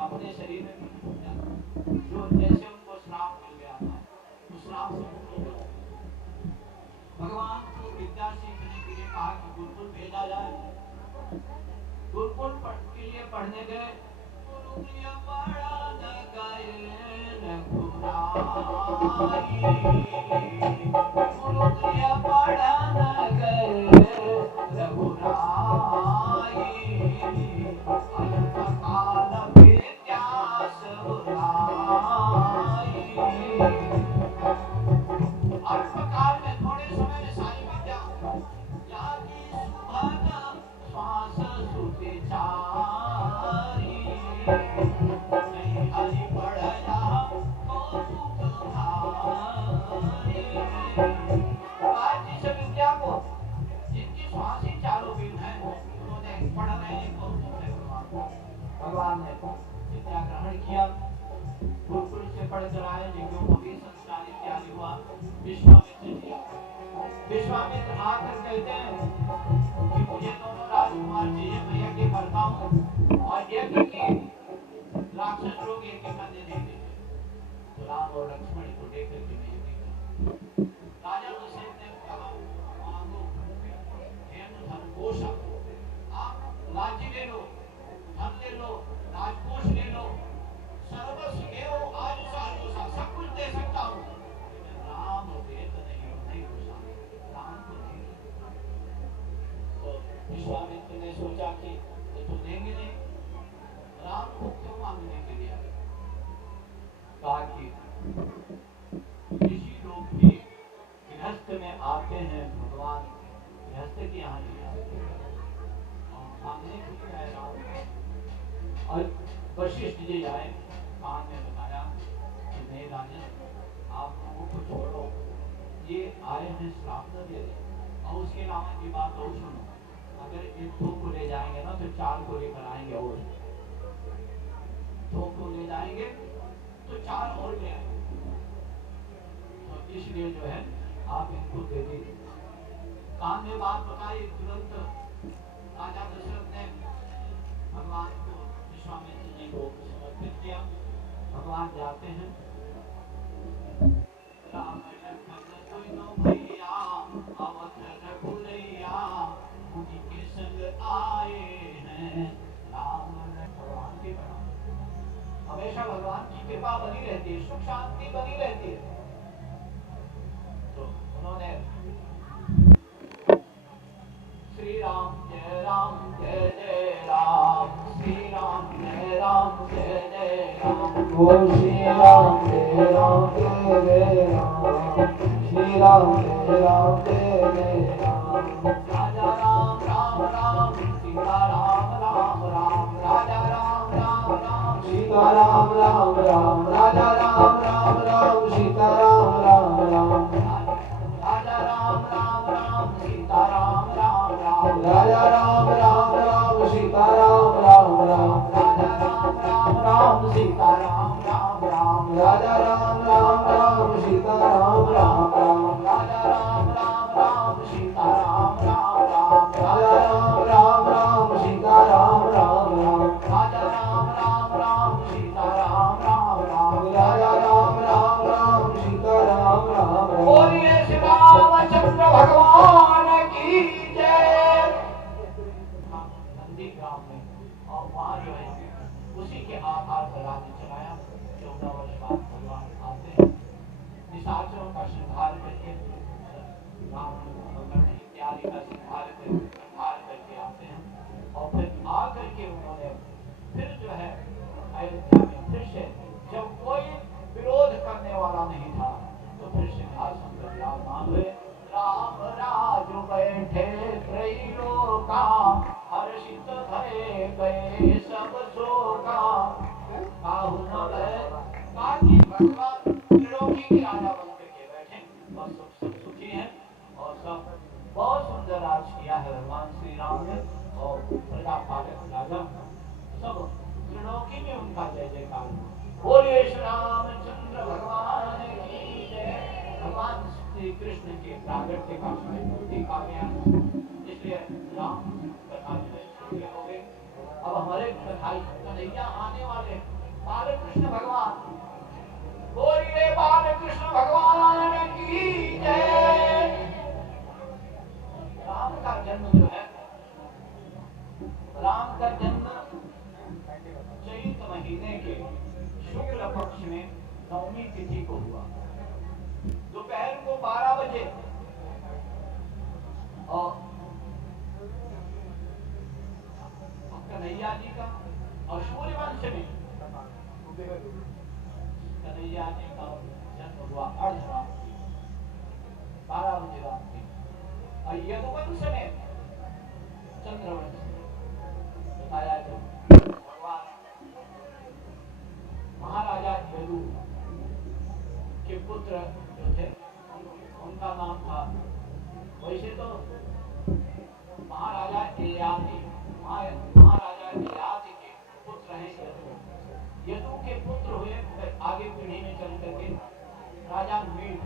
अपने शरीर में जो जैसे उनको श्राप मिल गया था उस श्राप से मुक्त हो गए। भगवान को विद्या सीखने के लिए कहा कि गुरुकुल भेजा जाए। गुरुकुल के लिए पढ़ने गए। अल्पकाल में थोड़े समय में सारी विद्या जाति सुभग श्वास सुते चारी नहीं हरि पढ़या को सुख भारी। आज जिस विद्या को जिनकी श्वास ही चारों वेद है उन्होंने पढ़ रहे हैं को भगवान ने विद्या ग्रहण किया। गुरुकुल से पढ़कर आए, यज्ञों को भी संस्कार इत्यादि हुआ। विश्वामित्र आकर कहते हैं कि मुझे दोनों राजकुमार चाहिए, मैं यज्ञ करता हूँ और यज्ञ की राक्षस लोग यज्ञ करने नहीं देते। तो राम और लक्ष्मण को देख करके मैं यज्ञ करता। राजा दशरथ ने कहा मांगो हेम धन कोश, आप राज्य ले लो, धन ले लो, राजकोष ले लो, सर्वस्व ले लो, आज साधु कहा कि ऋषि लोग भी गृहस्थ में आते हैं, भगवान गृहस्थ के यहाँ नहीं आते और मांगने के लिए आए राम। और वशिष्ठ जी आए, कान में बताया कि नहीं राजन, आप लोगों को छोड़ो, ये आए हैं श्राप न दे दे। और उसके अलावा की बात और सुनो, अगर इन 2 को ले जाएंगे ना तो 4 को लेकर आएंगे, और 2 को ले जाएंगे तो 4 और ले आएंगे। तो इसलिए जो है आप इनको दे दीजिए। कान में बात बताई, तुरंत राजा दशरथ ने भगवान को, विश्वामित्र जी को समर्पित किया। भगवान जाते हैं, राम लखन दोनों भैया अवध रघुरैया मुनि के संग आए हैं। राम भगवान की प्रणाम। हमेशा भगवान की कृपा बनी रहती है, सुख शांति बनी रहती है। तो उन्होंने श्री राम जय राम, श्री राम जय राम, बोल श्री राम जय राम जय राम, श्री राम जय राम जय राम। राजा राम राम राम, सीता राम राम राम, राजा राम राम राम, सीता राम राम राम, राजा राम राम राम, सीता राम राम राम, राजा राम राम राम, सीता राम राम राम, राजा राम राम राम, सीता राम राम राम, राजा राम राम राम, सीता राम राम राम, राजा राम राम राम, सीता राम राम राम, राजा राम राम राम, सीता राम राम राम, राजा राम राम राम, सीता राम राम राम, राजा राम राम राम, सीता राम राम राम, राजा राम राम राम, सीता राम राम राम। बोलिए श्री रामचंद्र भगवान की जय। नंदीग्राम में, और वहाँ जो है उसी के आधार पर राज्य चलाया। 14 वर्ष बाद भगवान आते हैं, निशाचरों का संहार करके, राम इत्यादि का संहार करके आते हैं। और फिर आकर के उन्होंने फिर जो है अयोध्या में फिर से, जब कोई विरोध करने वाला नहीं था, तो फिर सिंहासन पर विराजमान हुए। राम राज बैठे त्रैलोका, हर्षित भय गए सब शोका। काहू न भय, काकी भगवान त्रिलोकी के राजा बन करके बैठे, और सब सुखी हैं, और सब बहुत सुंदर राज किया है भगवान श्री राम ने। और प्रजा पालक राजा सब त्रिलोकी में उनका जय जयकार। बोलिए श्री रामचंद्र भगवान की जय। भगवान श्री कृष्ण के प्रागट्य का समय पूर्ति आ गया, इसलिए राम कथा जो है पूरी हो गई। अब हमारे कथाई कन्हैया आने वाले बाल कृष्ण भगवान। बोलिए बाल कृष्ण भगवान की जय। राम का जन्म जो है, राम का जन्म चैत महीने के शुक्ल पक्ष में 9वीं तिथि को हुआ, दोपहर को 12 बजे। और कन्हैया जी का, और सूर्यवंश में कन्हैया जी का जन्म हुआ अर्धरात्रि 12 बजे रात्रि। और यदुवंश में, चंद्रवंश में बताया जब भगवान महाराजा यदु के पुत्र जो थे, उनका नाम था, वैसे तो महाराजा ययाति, महाराजा ययाति के पुत्र हैं यदु। यदु के पुत्र हुए आगे पीढ़ी में चल करके राजा मीढ़।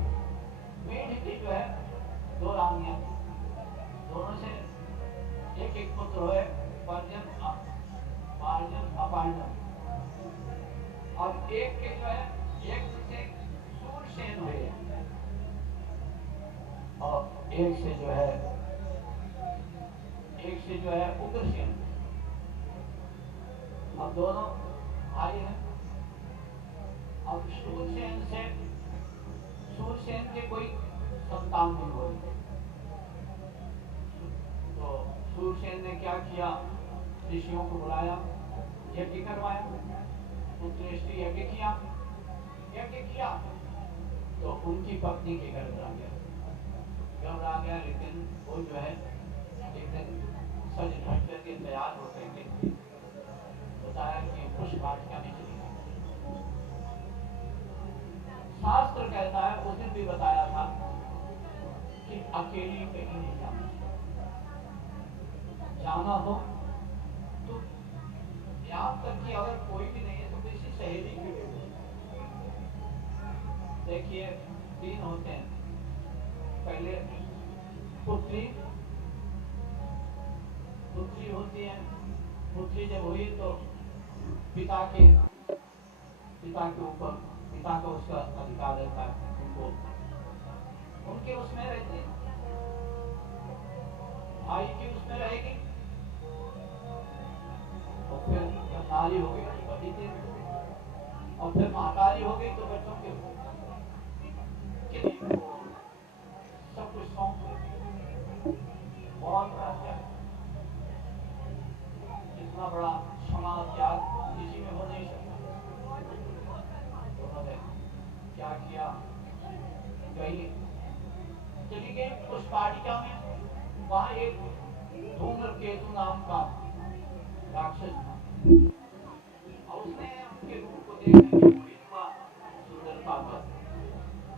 मीढ़ की जो है 2 रानियां, दोनों से एक एक पुत्र हुए, पर्जन अपार्जन। और एक के जो है, एक से सूरसेन हुए, और एक से जो है उग्रसेन। अब दोनों भाई हैं। अब सूरसेन के कोई संतान नहीं हुई, तो सूरसेन ने क्या किया, ऋषियों को बुलाया, यज्ञ करवाया, पुत्रेष्टि यज्ञ किया। यज्ञ किया तो उनकी पत्नी के घर घबरा गया, लेकिन वो जो है एक दिन सज धज करके तैयार होते हैं, बताया कि पुष्प वाटिका में चली गई। शास्त्र कहता है, उस दिन भी बताया था कि अकेली कहीं नहीं जाना हो तो यहाँ तक कि अगर कोई भी नहीं है तो किसी सहेली की भी। देखिए 3 होते हैं, पहले पुत्री होती है। पुत्री जब हुई तो पिता के ऊपर पिता को उसका अधिकार रहता है, उनके उसमें रहती है, भाई की उसमें रहेगी। और फिर जब नारी हो गई तो पति के, और फिर महाकारी हो गई तो बच्चों के, सब कुछ सौंप बहुत बड़ा त्याग, इतना बड़ा क्षमा त्याग किसी में हो नहीं सकता। उन्होंने क्या किया, चली गई उस वाटिका में। वहां एक धूम्रकेतु नाम का राक्षस था, और उसने उनके रूप को देखकर सुंदरता पर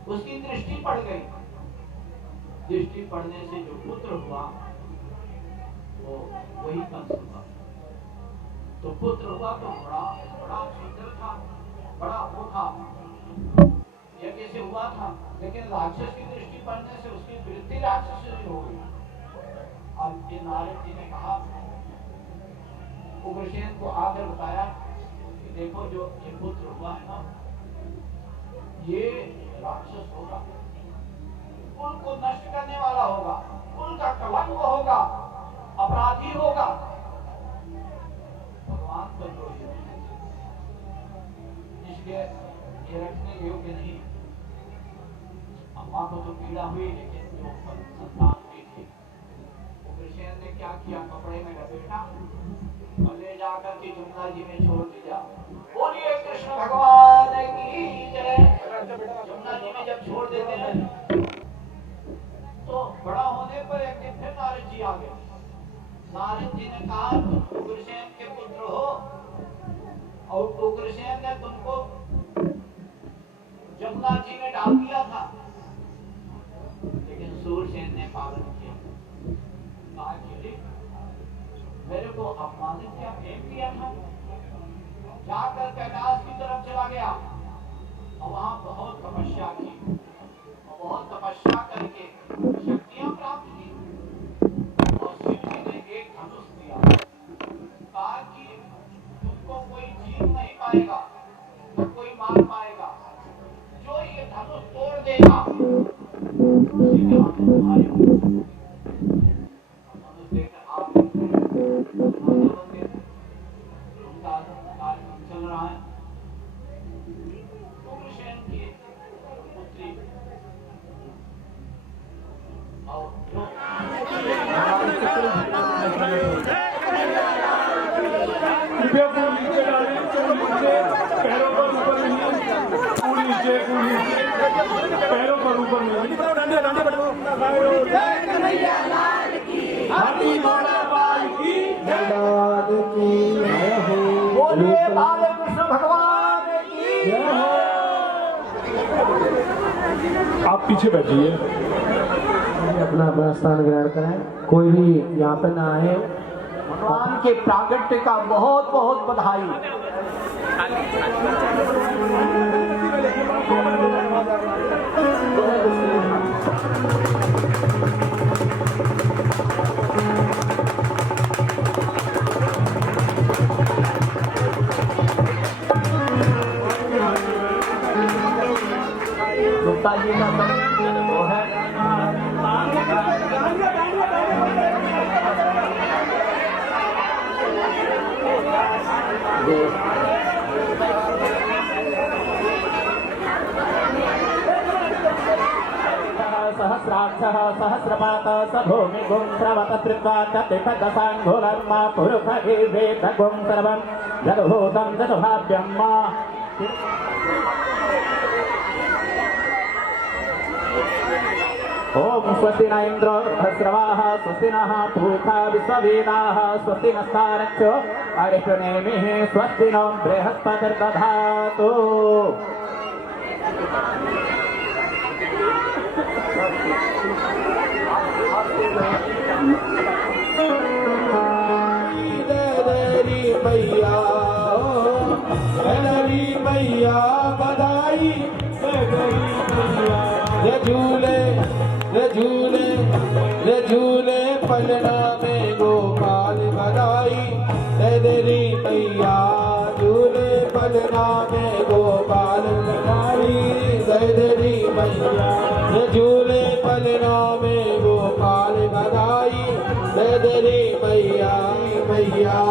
उसकी दृष्टि पड़ गई। दृष्टि पड़ने से जो पुत्र हुआ वो वही कंस हुआ। तो पुत्र हुआ तो बड़ा सुंदर था, बड़ा वो था, यज्ञ से हुआ था, लेकिन राक्षस की दृष्टि पड़ने से उसकी वृत्ति राक्षस से हो गई। अब ये नारद जी ने कहा, उग्रसेन को आकर बताया कि देखो जो ये पुत्र हुआ है ना, ये राक्षस होगा, कुल को नष्ट करने वाला होगा, कुल का कलंक होगा, अपराधी होगा, भगवान का द्रोही, इसलिए ये रखने योग्य नहीं। अम्मा को तो पीड़ा हुई, लेकिन जो संतान हुई थी, उग्रसेन ने क्या किया, कपड़े में लपेटा और ले जाकर के जमुना जी में छोड़ दिया। बोलिए कृष्ण भगवान की जय। जमुना जी में जब छोड़ देते हैं तो बड़ा होने पर एक दिन फिर नारद जी आ गए। नारद जी ने कहा, तुम उग्रसेन के पुत्र हो और उग्रसेन ने तुमको जमुना जी में डाल दिया था, लेकिन सूरसेन ने पालन किया। कहा कि मेरे को अपमानित किया, फेंक दिया था, जाकर कैलाश की तरफ चला गया और वहां बहुत तपस्या की, और बहुत तपस्या करके शक्तियां प्राप्त की, और शिव जी ने एक धनुष दिया। कहा कि तुमको कोई जीत नहीं पाएगा, तो कोई मार पाएगा, जो ये धनुष तोड़ देगा उसी में हम तुम्हारे धनुष देकर आप चल रहा है। उग्रसेन की पुत्री और कृपया पूरी नीचे डालें, नीचे पैरों पर ऊपर नहीं, पूरी नीचे पैरों पर ऊपर नहीं। हाथी घोड़ा बाल की बोलिए बालकृष्ण भगवान की। आप पीछे बैठिए, अपना अपना स्थान ग्रहण करें, कोई भी यहाँ पे ना आए। भगवान के प्रागट्य का बहुत बहुत बधाई। गुप्ता जी का वो है सहस्राक्षः सहस्रपात सभूमिगुं स्रवतस्त्रित्वा तत्तिपदसाङ्गुलर्मा पुरुषगीर्वेदगुं सर्वं जगभूतं जगभाव्यं ओम स्वस्ति न इंद्रो श्रवाः स्वस्ति नः पूषा विश्ववेदाः स्वस्ति नस्तारक्षो अरिष्टनेमिः स्वस्ति नो बृहस्पतिर्दधातु। मैया बधाई झूले झूले झूले पलना में गोपाल बधाई तेरी मैया झूले पलना में गोपाल बधाई तेरी मैया झूले पलना में गोपाल बधाई तेरी मैया मैया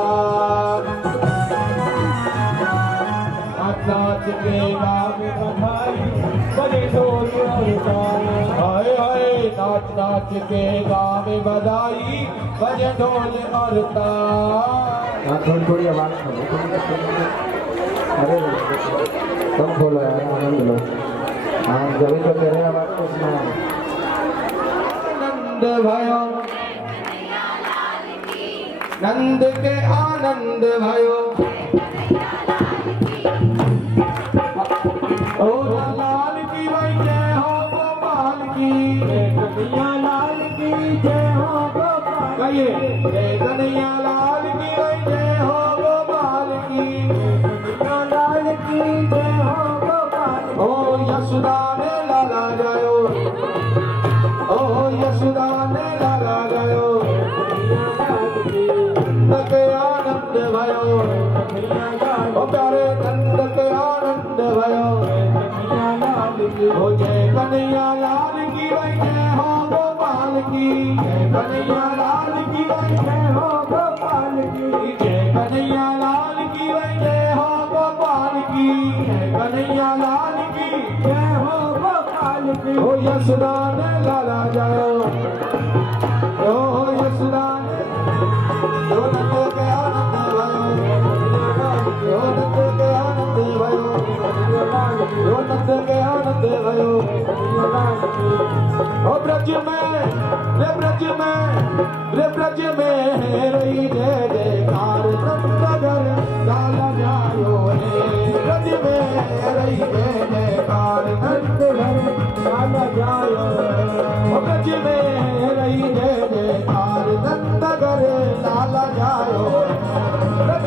नाच के गाँव बधाई बड़े ढोल और ताल हाय हाय नाच नाच के गाँव बधाई बड़े ढोल और ताल। थोड़ी थोड़ी आवाज अरे कम बोलो यार आनंद लो। हाँ जब तो कह रहे आवाज को सुना आनंद भयो नंद के आनंद भयो ओ लाल की भाई जय हो गोपाल की कन्हैया लाल की जय हो गोपाल कहिए जय कन्हैया लाल की भाई जय हो गोपाल की कन्हैया लाल की जय हो गोपाल ओ यशोदा ने लाला जायो ओ यशोदा ने लाला जायो नंद के आनंद भयो ओ प्यारे नंद के आनंद भयो हो जय कन्हैया लाल की भाई जय हो गोपाल की जय कन्हैया लाल की भाई जय हो गोपाल की जय कन्हैया लाल की भाई जय हो गोपाल की जय कन्हैया लाल की जय हो गोपाल की हो यशोदा ने लाला जाओ ओ यशोदा ने ओ नंद के आनंद भयो ओ नंद के आनंद भयो ओ नंद के आनंद भयो ओ ब्रज में रही जय जयकार नंदगर लाला जायो रे ब्रज में रही जय जयकार नंदगर लाला जायो ओ ब्रज में रही जय जयकार नंदगर लाला जायो ब्रज